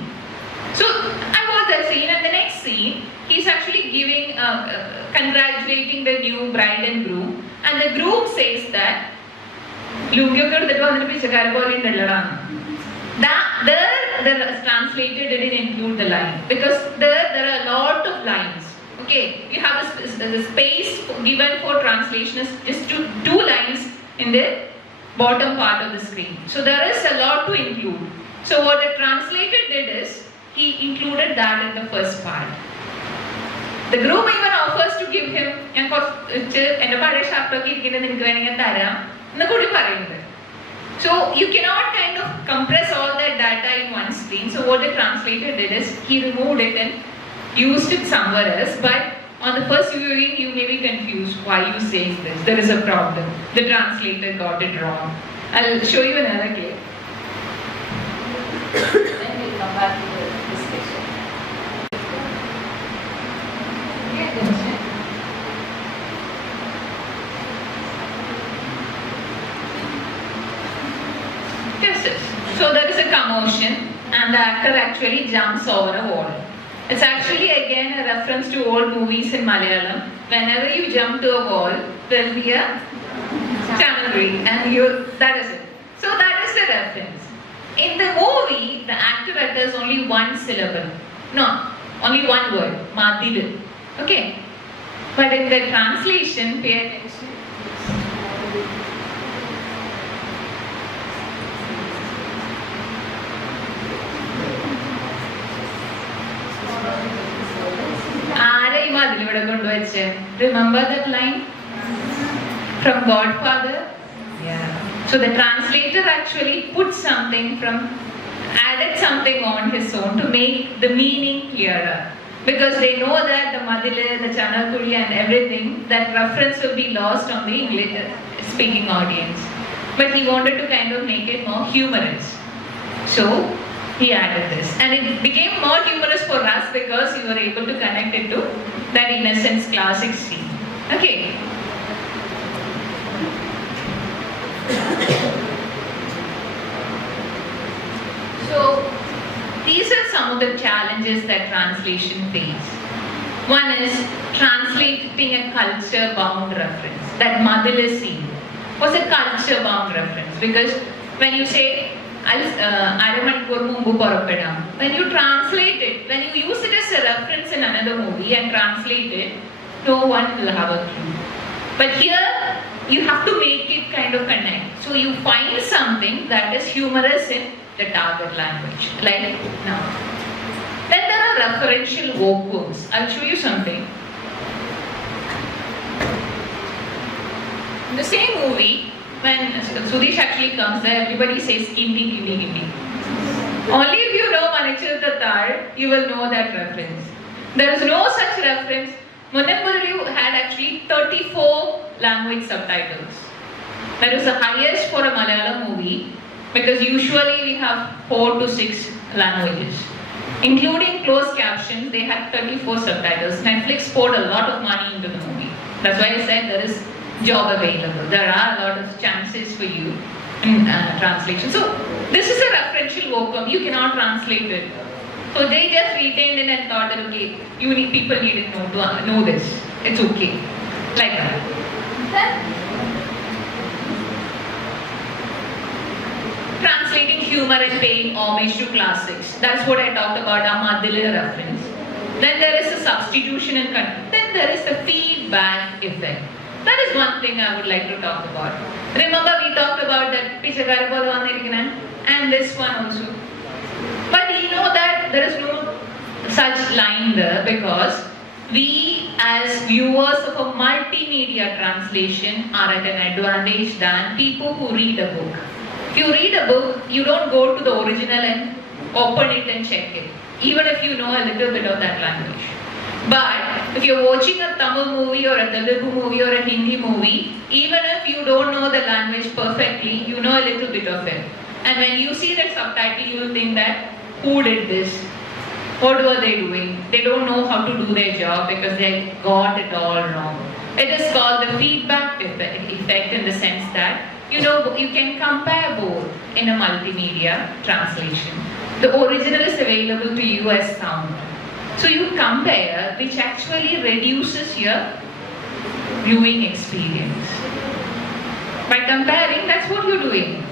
so I watched that scene, and the next scene, he's actually giving, congratulating the new bride and groom, and the groom says that, the translator didn't include the line because there are a lot of lines. Okay, you have the space given for translation is just two lines in the bottom part of the screen. So there is a lot to include. So what the translator did is he included that in the first part. The groom even offers to give him so you cannot kind of compress all that data in one screen. So what the translator did is he removed it and used it somewhere else. But on the first viewing, you may be confused. Why are you saying this? There is a problem. The translator got it wrong. I'll show you another clip. Then we'll come back to the discussion. Yes. So there is a commotion and the actor actually jumps over a wall. It's actually again a reference to old movies in Malayalam. Whenever you jump to a wall, there will be a channel read and that is it. So that is the reference. In the movie, the actor utters only one syllable. No, only one word, Madilu. Okay. But in the translation, pay attention. Remember that line from Godfather? Yeah. So the translator actually put something added something on his own to make the meaning clearer. Because they know that the Madile, the Chanakuli and everything, that reference will be lost on the English speaking audience. But he wanted to kind of make it more humorous. So he added this. And it became more humorous for us because we were able to connect it to that innocence classic scene. Okay. So these are some of the challenges that translation face. One is translating a culture-bound reference. That Madila scene was a culture-bound reference because when you say when you translate it, when you use it as a reference in another movie and translate it, no one will have a clue. But here, you have to make it kind of connect. So you find something that is humorous in the target language, like now. Then there are referential vocals. I'll show you something. In the same movie, when Sudesh actually comes there, everybody says Kindi, Kindi, Kindi. Only if you know Manichal Tatar, you will know that reference. There is no such reference. Mannarkkad had actually 34 language subtitles. That is the highest for a Malayalam movie because usually we have 4 to 6 languages. Including closed captions, they had 34 subtitles. Netflix poured a lot of money into the movie. That's why I said there is job available. There are a lot of chances for you in translation. So this is a referential vocab. You cannot translate it. So they just retained it and thought that okay, people need to know this. It's okay, like that. Then translating humor and paying homage to classics. That's what I talked about, Amadile reference. Then there is a substitution and content. Then there is the feedback effect. That is one thing I would like to talk about. Remember we talked about that and this one also. But you know that there is no such line there because we as viewers of a multimedia translation are at an advantage than people who read a book. If you read a book, you don't go to the original and open it and check it, even if you know a little bit of that language. But if you're watching a Tamil movie or a Telugu movie or a Hindi movie, even if you don't know the language perfectly, you know a little bit of it. And when you see that subtitle, you will think that, who did this? What were they doing? They don't know how to do their job because they got it all wrong. It is called the feedback effect in the sense that, you know, you can compare both in a multimedia translation. The original is available to you as sound. So you compare, which actually reduces your viewing experience. By comparing, that's what you're doing.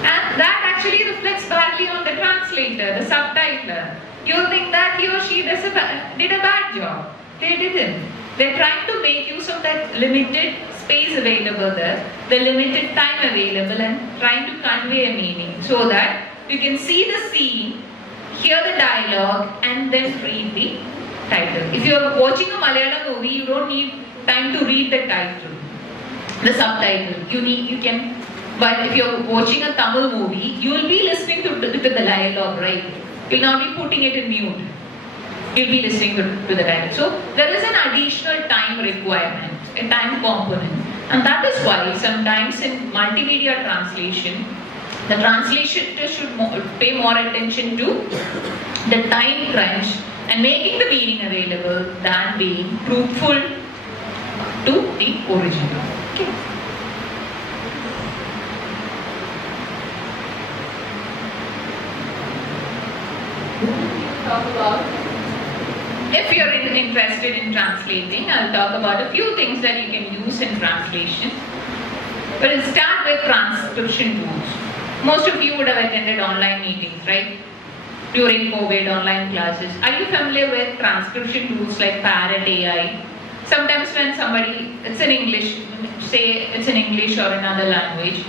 And that actually reflects badly on the translator, the subtitler. You'll think that he or she did a bad job. They didn't. They're trying to make use of that limited space available there, the limited time available, and trying to convey a meaning so that you can see the scene, hear the dialogue, and then read the title. If you're watching a Malayalam movie, you don't need time to read the title, the subtitle. But if you're watching a Tamil movie, you will be listening to the dialogue, right? You'll not be putting it in mute. You'll be listening to the dialogue. So there is an additional time requirement, a time component. And that is why sometimes in multimedia translation, the translator should pay more attention to the time crunch and making the meaning available than being truthful to the original. Okay. Talk about, if you're interested in translating, I'll talk about a few things that you can use in translation. But we'll start with transcription tools. Most of you would have attended online meetings, right? During COVID, online classes. Are you familiar with transcription tools like Parrot AI? Sometimes when somebody, it's in English, say it's in English or another language,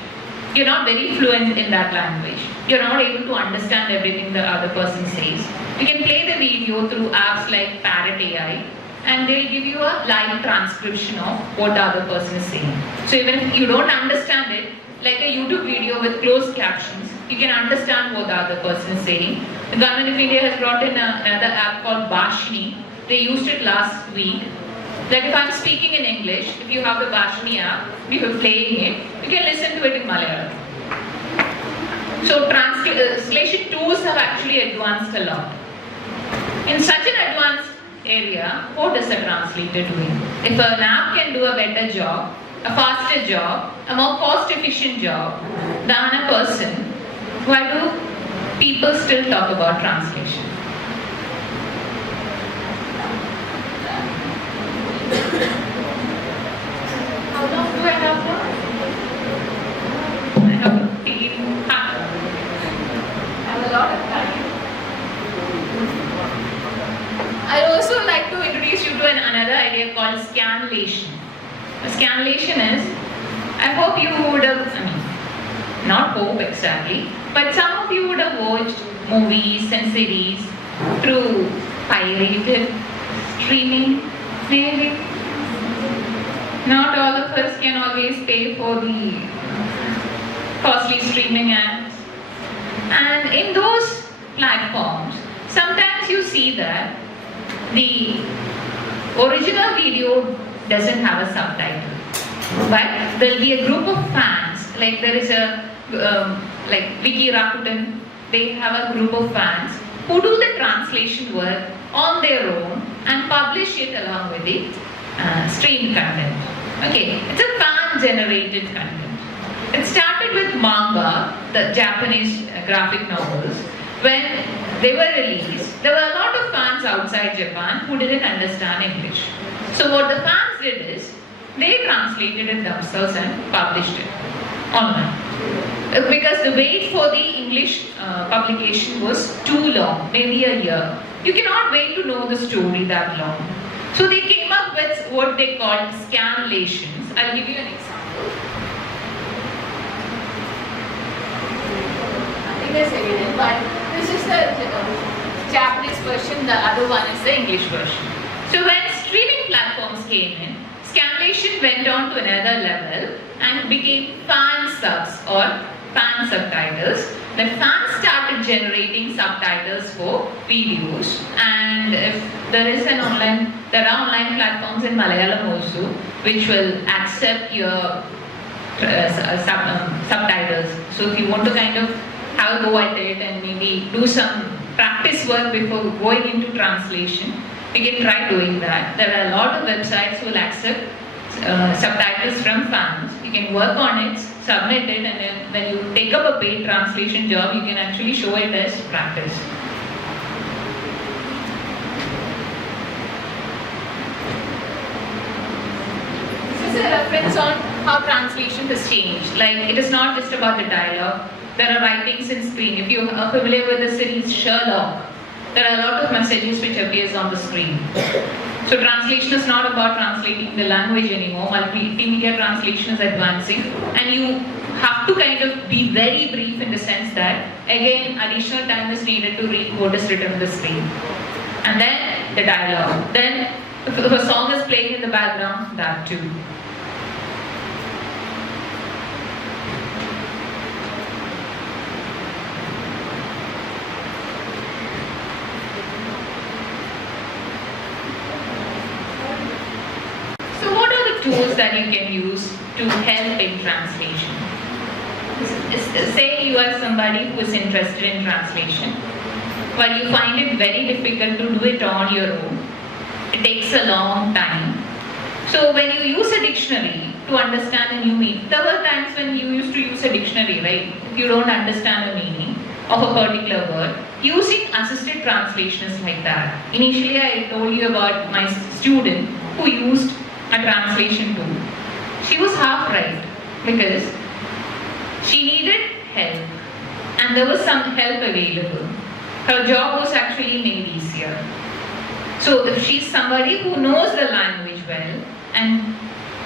you're not very fluent in that language. You're not able to understand everything the other person says. You can play the video through apps like Parrot AI, and they'll give you a live transcription of what the other person is saying. So even if you don't understand it, like a YouTube video with closed captions, you can understand what the other person is saying. The government of India has brought in another app called Bhashni. They used it last week. That if I'm speaking in English, if you have the Bhashni app, if you're playing it, you can listen to it in Malayalam. So translation tools have actually advanced a lot. In such an advanced area, what is a translator doing? If an app can do a better job, a faster job, a more cost-efficient job than a person, why do people still talk about translation? How long do I have now? I have 15. I have a lot of time. I'd also like to introduce you to another idea called scanlation. Scanlation is, I hope you would have, not hope exactly, but some of you would have watched movies and series through pirated streaming, maybe. Not all of us can always pay for the costly streaming apps. And in those platforms, sometimes you see that the original video doesn't have a subtitle, but there'll be a group of fans, like there is a like Vicky Rakuten, they have a group of fans who do the translation work on their own and publish it along with the stream content. Okay, it's a fan-generated content. It started with manga, the Japanese graphic novels. When they were released, there were a lot of fans outside Japan who didn't understand English. So what the fans did is, they translated it themselves and published it online. Because the wait for the English publication was too long, maybe a year. You cannot wait to know the story that long. So they came up with what they called scanlations. I'll give you an example. I think there's evidence, but this is the Japanese version, the other one is the English version. So when streaming platforms came in, scanlation went on to another level and became fan subs or fan subtitles. The fans started generating subtitles for videos, and if there are online platforms in Malayalam also which will accept your subtitles. So if you want to kind of have a go at it and maybe do some practice work before going into translation, you can try doing that. There are a lot of websites who will accept subtitles from fans. You can work on it, submit it, and then when you take up a paid translation job, you can actually show it as practice. This is a reference on how translation has changed. Like, it is not just about the dialogue. There are writings in screen. If you are familiar with the series Sherlock, there are a lot of messages which appears on the screen. So translation is not about translating the language anymore. Multimedia translation is advancing, and you have to kind of be very brief in the sense that, again, additional time is needed to read what is written on the screen. And then the dialogue. Then if a song is playing in the background, that too. Tools that you can use to help in translation. Say you are somebody who is interested in translation, but you find it very difficult to do it on your own. It takes a long time. So when you use a dictionary to understand a new meaning, there were times when you used to use a dictionary, right? If you don't understand the meaning of a particular word, using assisted translation is like that. Initially I told you about my student who used a translation tool. She was half right because she needed help and there was some help available. Her job was actually made easier. So if she's somebody who knows the language well and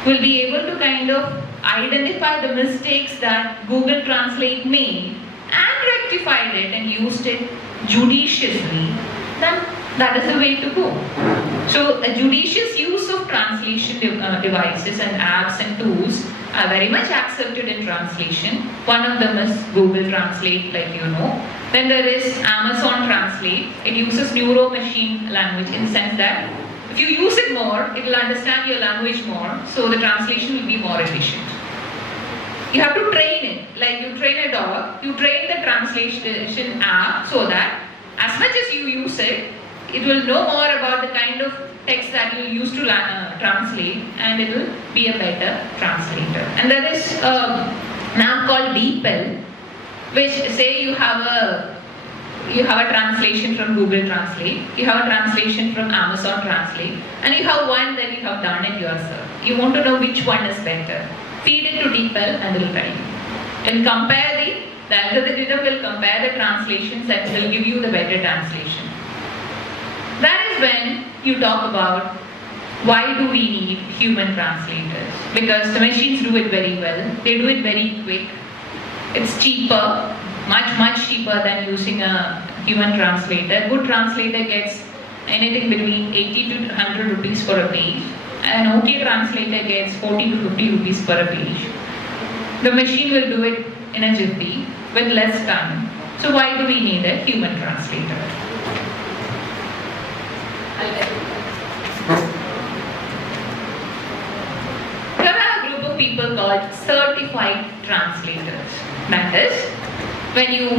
will be able to kind of identify the mistakes that Google Translate made and rectified it and used it judiciously, then that is the way to go. So a judicious use of translation devices and apps and tools are very much accepted in translation. One of them is Google Translate, like you know. Then there is Amazon Translate. It uses neuro-machine language in the sense that if you use it more, it will understand your language more, so the translation will be more efficient. You have to train it, like you train a dog, you train the translation app so that as much as you use it, it will know more about the kind of text that you use to translate, and it will be a better translator. And there is an app called DeepL, which say you have a translation from Google Translate, you have a translation from Amazon Translate, and you have one that you have done it yourself. You want to know which one is better. Feed it to DeepL and it will tell you. It will compare the algorithm will compare the translations and will give you the better translation. That is when you talk about why do we need human translators? Because the machines do it very well, they do it very quick, it's cheaper, much cheaper than using a human translator. A good translator gets anything between 80 to 100 rupees for a page. An OK translator gets 40 to 50 rupees per page. The machine will do it in a jiffy with less time. So why do we need a human translator? There are a group of people called certified translators. That is, when you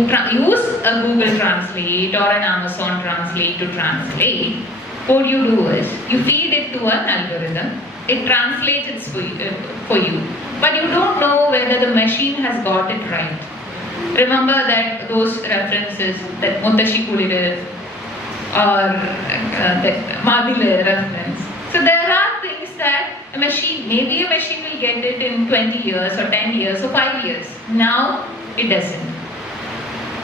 use a Google Translate or an Amazon Translate to translate, what you do is you feed it to an algorithm, it translates it for you, but you don't know whether the machine has got it right. Remember that those references, that Muttashi Kudire or the Madile reference. So there are things that maybe a machine will get it in 20 years or 10 years or 5 years. Now it doesn't.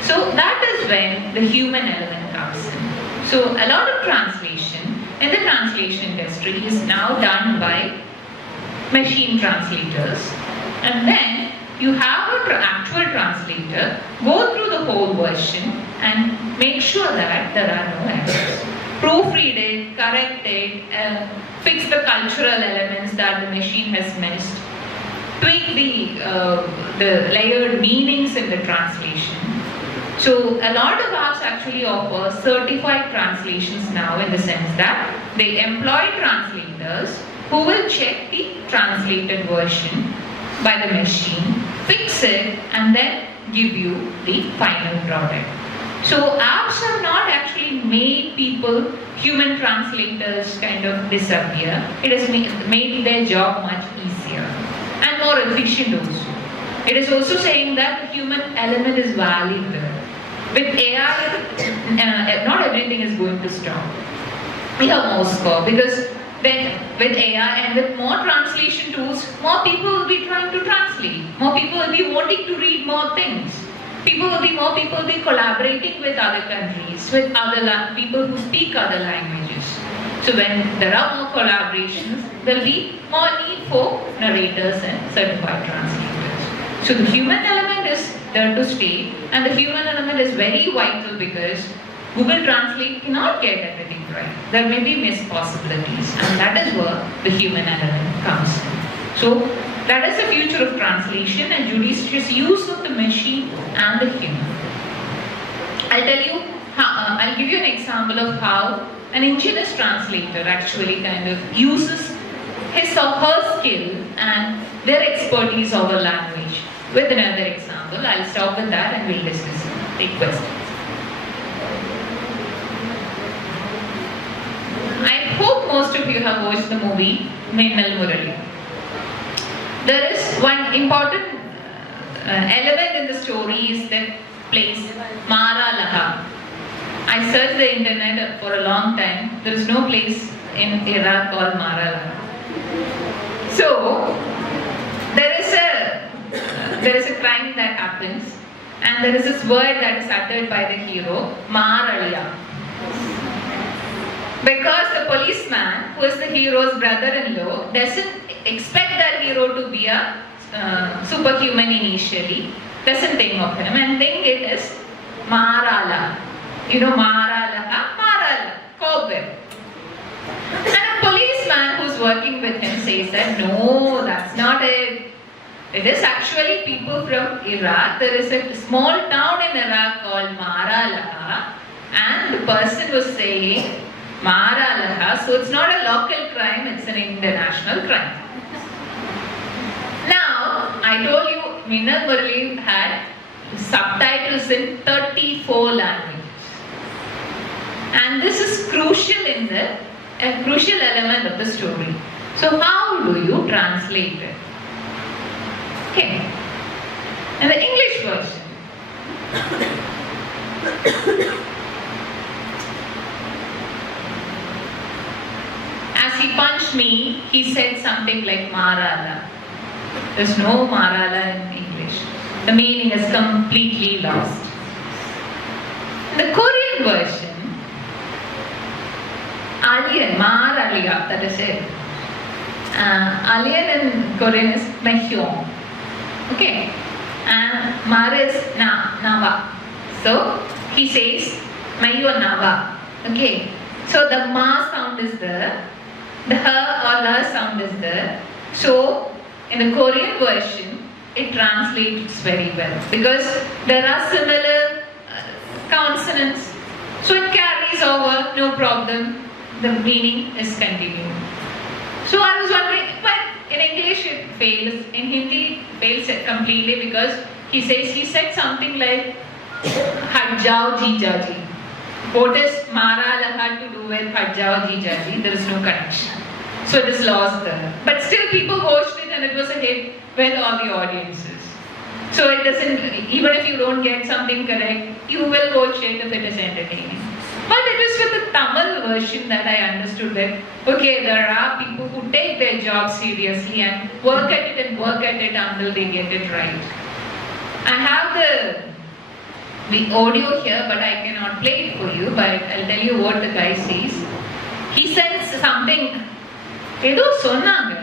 So that is when the human element comes in. So a lot of translation in the translation industry is now done by machine translators, and then you have an actual translator go through the whole version and make sure that there are no errors. Proofread it, correct it, fix the cultural elements that the machine has missed, tweak the layered meanings in the translation. So a lot of apps actually offer certified translations now, in the sense that they employ translators who will check the translated version by the machine, fix it, and then give you the final product. So apps have not actually made people, human translators, kind of disappear. It has made their job much easier and more efficient also. It is also saying that the human element is valid there. With AI, not everything is going to stop. We have more scope, because then with AI and with more translation tools, more people will be trying to translate. More people will be wanting to read more things. More people will be collaborating with other countries, with other people who speak other languages. So when there are more collaborations, there will be more need for narrators and certified translators. So the human element is there to stay, and the human element is very vital, because Google Translate cannot get everything right. There may be missed possibilities, and that is where the human element comes in. So that is the future of translation and judicious use of the machine and the human. I'll give you an example of how an indigenous translator actually kind of uses his or her skill and their expertise over language. With another example, I'll stop with that and we'll discuss it. Take questions. I hope most of you have watched the movie Minnal Murali. There is one important element in the story is that place Mara Laha. I searched the internet for a long time. There is no place in Iraq called Mara Laha. So there is a crime that happens, and there is this word that is uttered by the hero, Maraliya. Because the policeman, who is the hero's brother-in-law, doesn't expect that hero to be a superhuman initially, doesn't think of him and think it is Marala. You know, Marala, cobweb. And a policeman who's working with him says that no, that's not it. It is actually people from Iraq. There is a small town in Iraq called Marala, and the person was saying Marala, so it's not a local crime, it's an international crime. Now, I told you Minnal Murali had subtitles in 34 languages. And this is crucial a crucial element of the story. So how do you translate it? Okay. In the English version, as he punched me, he said something like Marala. There's no Marala in English. The meaning is completely lost. In the Korean version, alien, Maraliya, that is it. Alien in Korean is Mehyong. Okay. And Mara is Nava. So he says Mayo Nava. Okay. So the Ma sound is there. The her or la sound is there. So in the Korean version, it translates very well because there are similar consonants. So it carries over, no problem. The meaning is continued. So I was wondering, but in English it fails. In Hindi it fails completely because he said something like Hajjao Jijaji. What is Mara Laha to do with Hajjao Jijaji? There is no connection. So it is lost there. But still people watched it and it was a hit with all the audiences. So it doesn't, even if you don't get something correct, you will watch it if it is entertaining. But it is with the Tamil version that I understood that, okay, there are people who take their job seriously and work at it until they get it right. I have the audio here, but I cannot play it for you, but I'll tell you what the guy says. He says something, ஏதோ சொன்னாங்க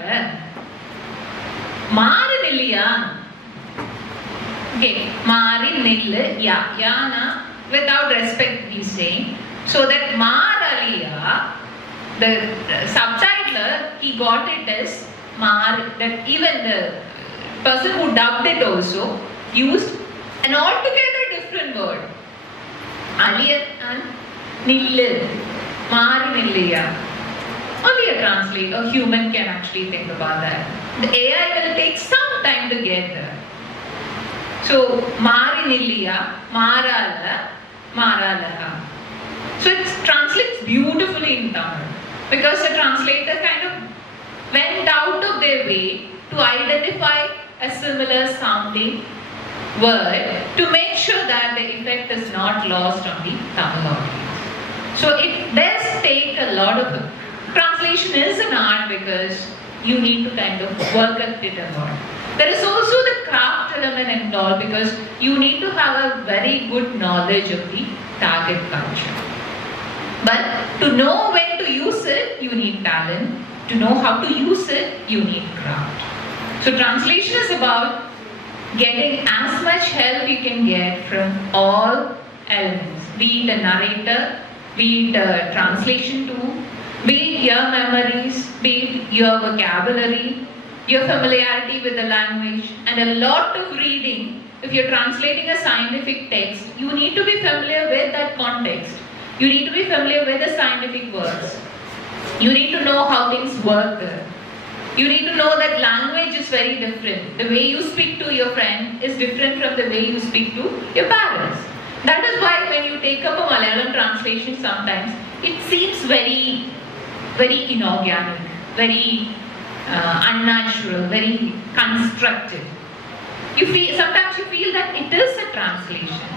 மாறு நில்லியா. Okay, மாறி நில்லு, யானா without respect he's saying. So that Maraliya, the subtitler, he got it as Mar, that even the person who dubbed it also used an altogether different word. Aliyar and Nillu, Mari Nilliya. Only a translator, a human can actually think about that. The AI will take some time to get there. So, Mari Nilliya, Marala, Maralaha. So it translates beautifully in Tamil because the translator kind of went out of their way to identify a similar sounding word to make sure that the effect is not lost on the Tamil audience. So it does take a lot of translation is an art because you need to kind of work at it a lot. There is also the craft element involved because you need to have a very good knowledge of the target culture. But to know when to use it, you need talent. To know how to use it, you need craft. So translation is about getting as much help you can get from all elements. Be it a narrator, be it a translation tool, be it your memories, be it your vocabulary, your familiarity with the language, and a lot of reading. If you're translating a scientific text, you need to be familiar with that context. You need to be familiar with the scientific words. You need to know how things work there. You need to know that language is very different. The way you speak to your friend is different from the way you speak to your parents. That is why when you take up a Malayalam translation sometimes, it seems very, very inorganic, very unnatural, very constructive. Sometimes you feel that it is a translation.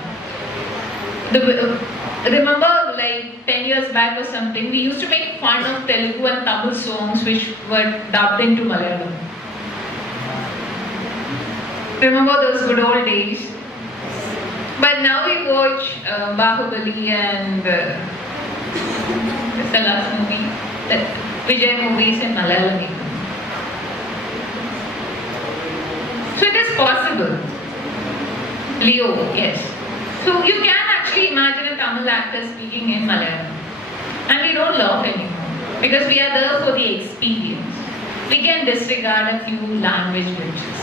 Remember, like 10 years back or something, we used to make fun of Telugu and Tamil songs which were dubbed into Malayalam. Remember those good old days? But now we watch Bahubali and what's the last movie? The Vijay movies in Malayalam. So it is possible. Leo, yes. So you can actually imagine a Tamil actor speaking in Malayalam. And we don't laugh anymore because we are there for the experience. We can disregard a few language glitches.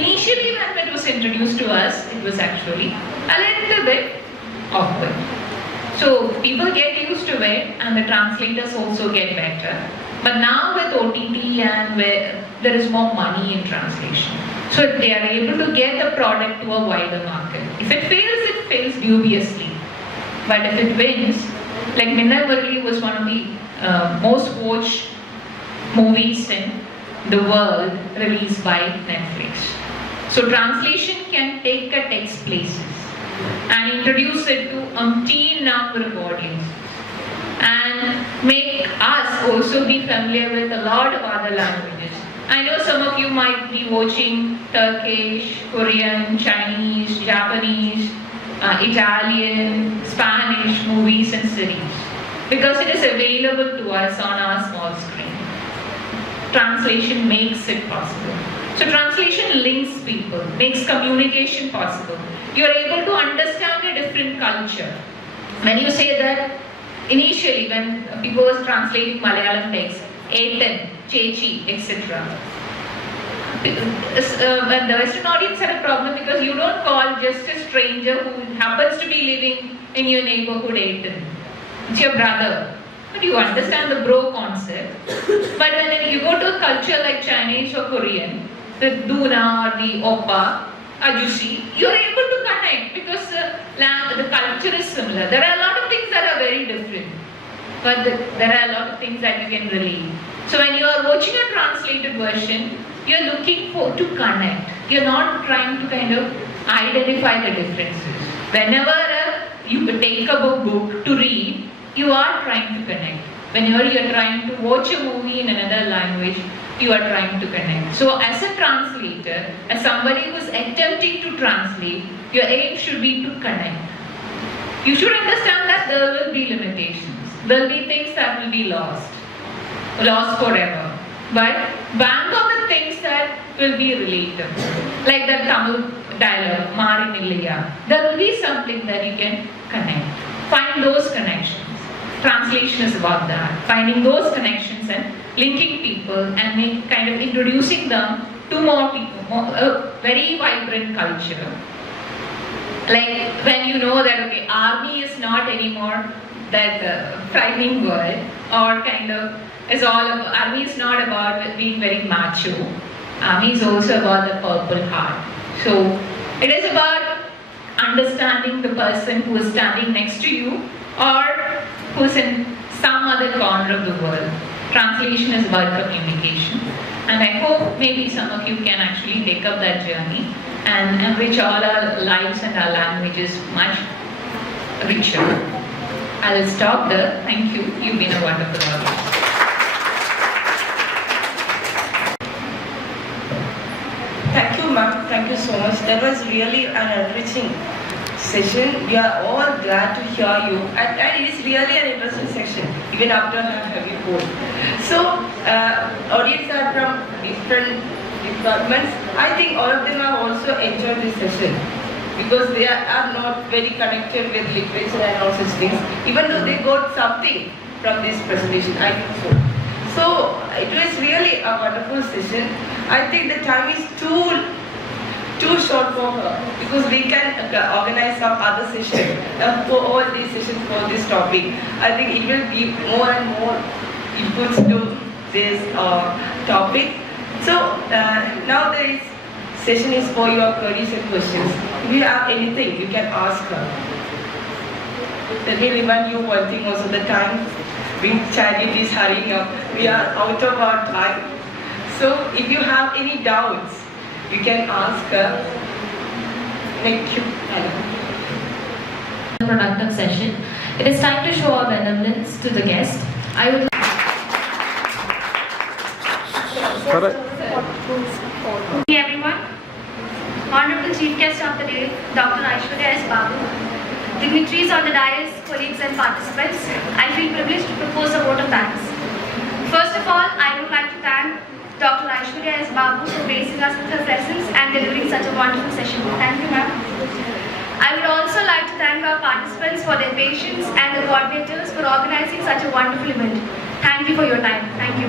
Initially when it was introduced to us, it was actually a little bit awkward. So people get used to it and the translators also get better. But now with OTT and where there is more money in translation. So they are able to get the product to a wider market. If it fails dubiously. But if it wins, like Mannarkkad was one of the most watched movies in the world released by Netflix. So translation can take a text places and introduce it to umpteen number of audiences and make us also be familiar with a lot of other languages. I know some of you might be watching Turkish, Korean, Chinese, Japanese, Italian, Spanish movies and series because it is available to us on our small screen. Translation makes it possible. So translation links people, makes communication possible. You are able to understand a different culture. When you say that, initially when people was translating Malayalam text, Etan, Chechi, etc. When the Western audience had a problem because you don't call just a stranger who happens to be living in your neighborhood Etan. It's your brother. But you understand the bro concept. But when you go to a culture like Chinese or Korean, the Duna or the Oppa, Ajusi, you're able to connect because the culture is similar. There are a lot of things that are very different. But there are a lot of things that you can relate. So when you are watching a translated version, you're looking to connect. You're not trying to kind of identify the differences. Whenever you take up a book to read, you are trying to connect. Whenever you're trying to watch a movie in another language, you are trying to connect. So as a translator, as somebody who is attempting to translate, your aim should be to connect. You should understand that there will be limitations. There will be things that will be lost forever. But bank on the things that will be relatable. Like that Tamil dialogue, Mari Nilliya. There will be something that you can connect. Find those connections. Translation is about that. Finding those connections and linking people and kind of introducing them to more people, a very vibrant culture. Like when you know that, okay, army is not anymore that frightening word, or kind of is all about, army is not about being very macho. Army is also about the purple heart. So it is about understanding the person who is standing next to you or who's in some other corner of the world. Translation is about communication. And I hope maybe some of you can actually take up that journey and enrich all our lives and our languages much richer. I'll stop there. Thank you. You've been a wonderful audience. Thank you, ma'am. Thank you so much. That was really an enriching session. We are all glad to hear you. And it is really an interesting session, even after a heavy cold. So, audience are from different departments. I think all of them have also enjoyed this session because they are not very connected with literature and all such things, even though they got something from this presentation. I think so. So, it was really a wonderful session. I think the time is too short for her because we can organize some other session for all these sessions for this topic. I think it will give more and more inputs to this topic. So now the session is for your queries and questions. If you have anything, you can ask her. Let me remind you one thing also, the time being chariot is hurrying up. We are out of our time. So if you have any doubts, you can ask her. Thank you. Productive session. It is time to show our benevolence to the guest. I would Hey everyone, Honorable Chief Guest of the Day, Dr. Aishwarya S. Babu, dignitaries on the dais, colleagues and participants, I feel privileged to propose a vote of thanks. First of all, I would like to thank Dr. Aishwarya S. Babu for gracing us with her presence and delivering such a wonderful session. Thank you, ma'am. I would also like to thank our participants for their patience and the coordinators for organizing such a wonderful event. Thank you for your time. Thank you.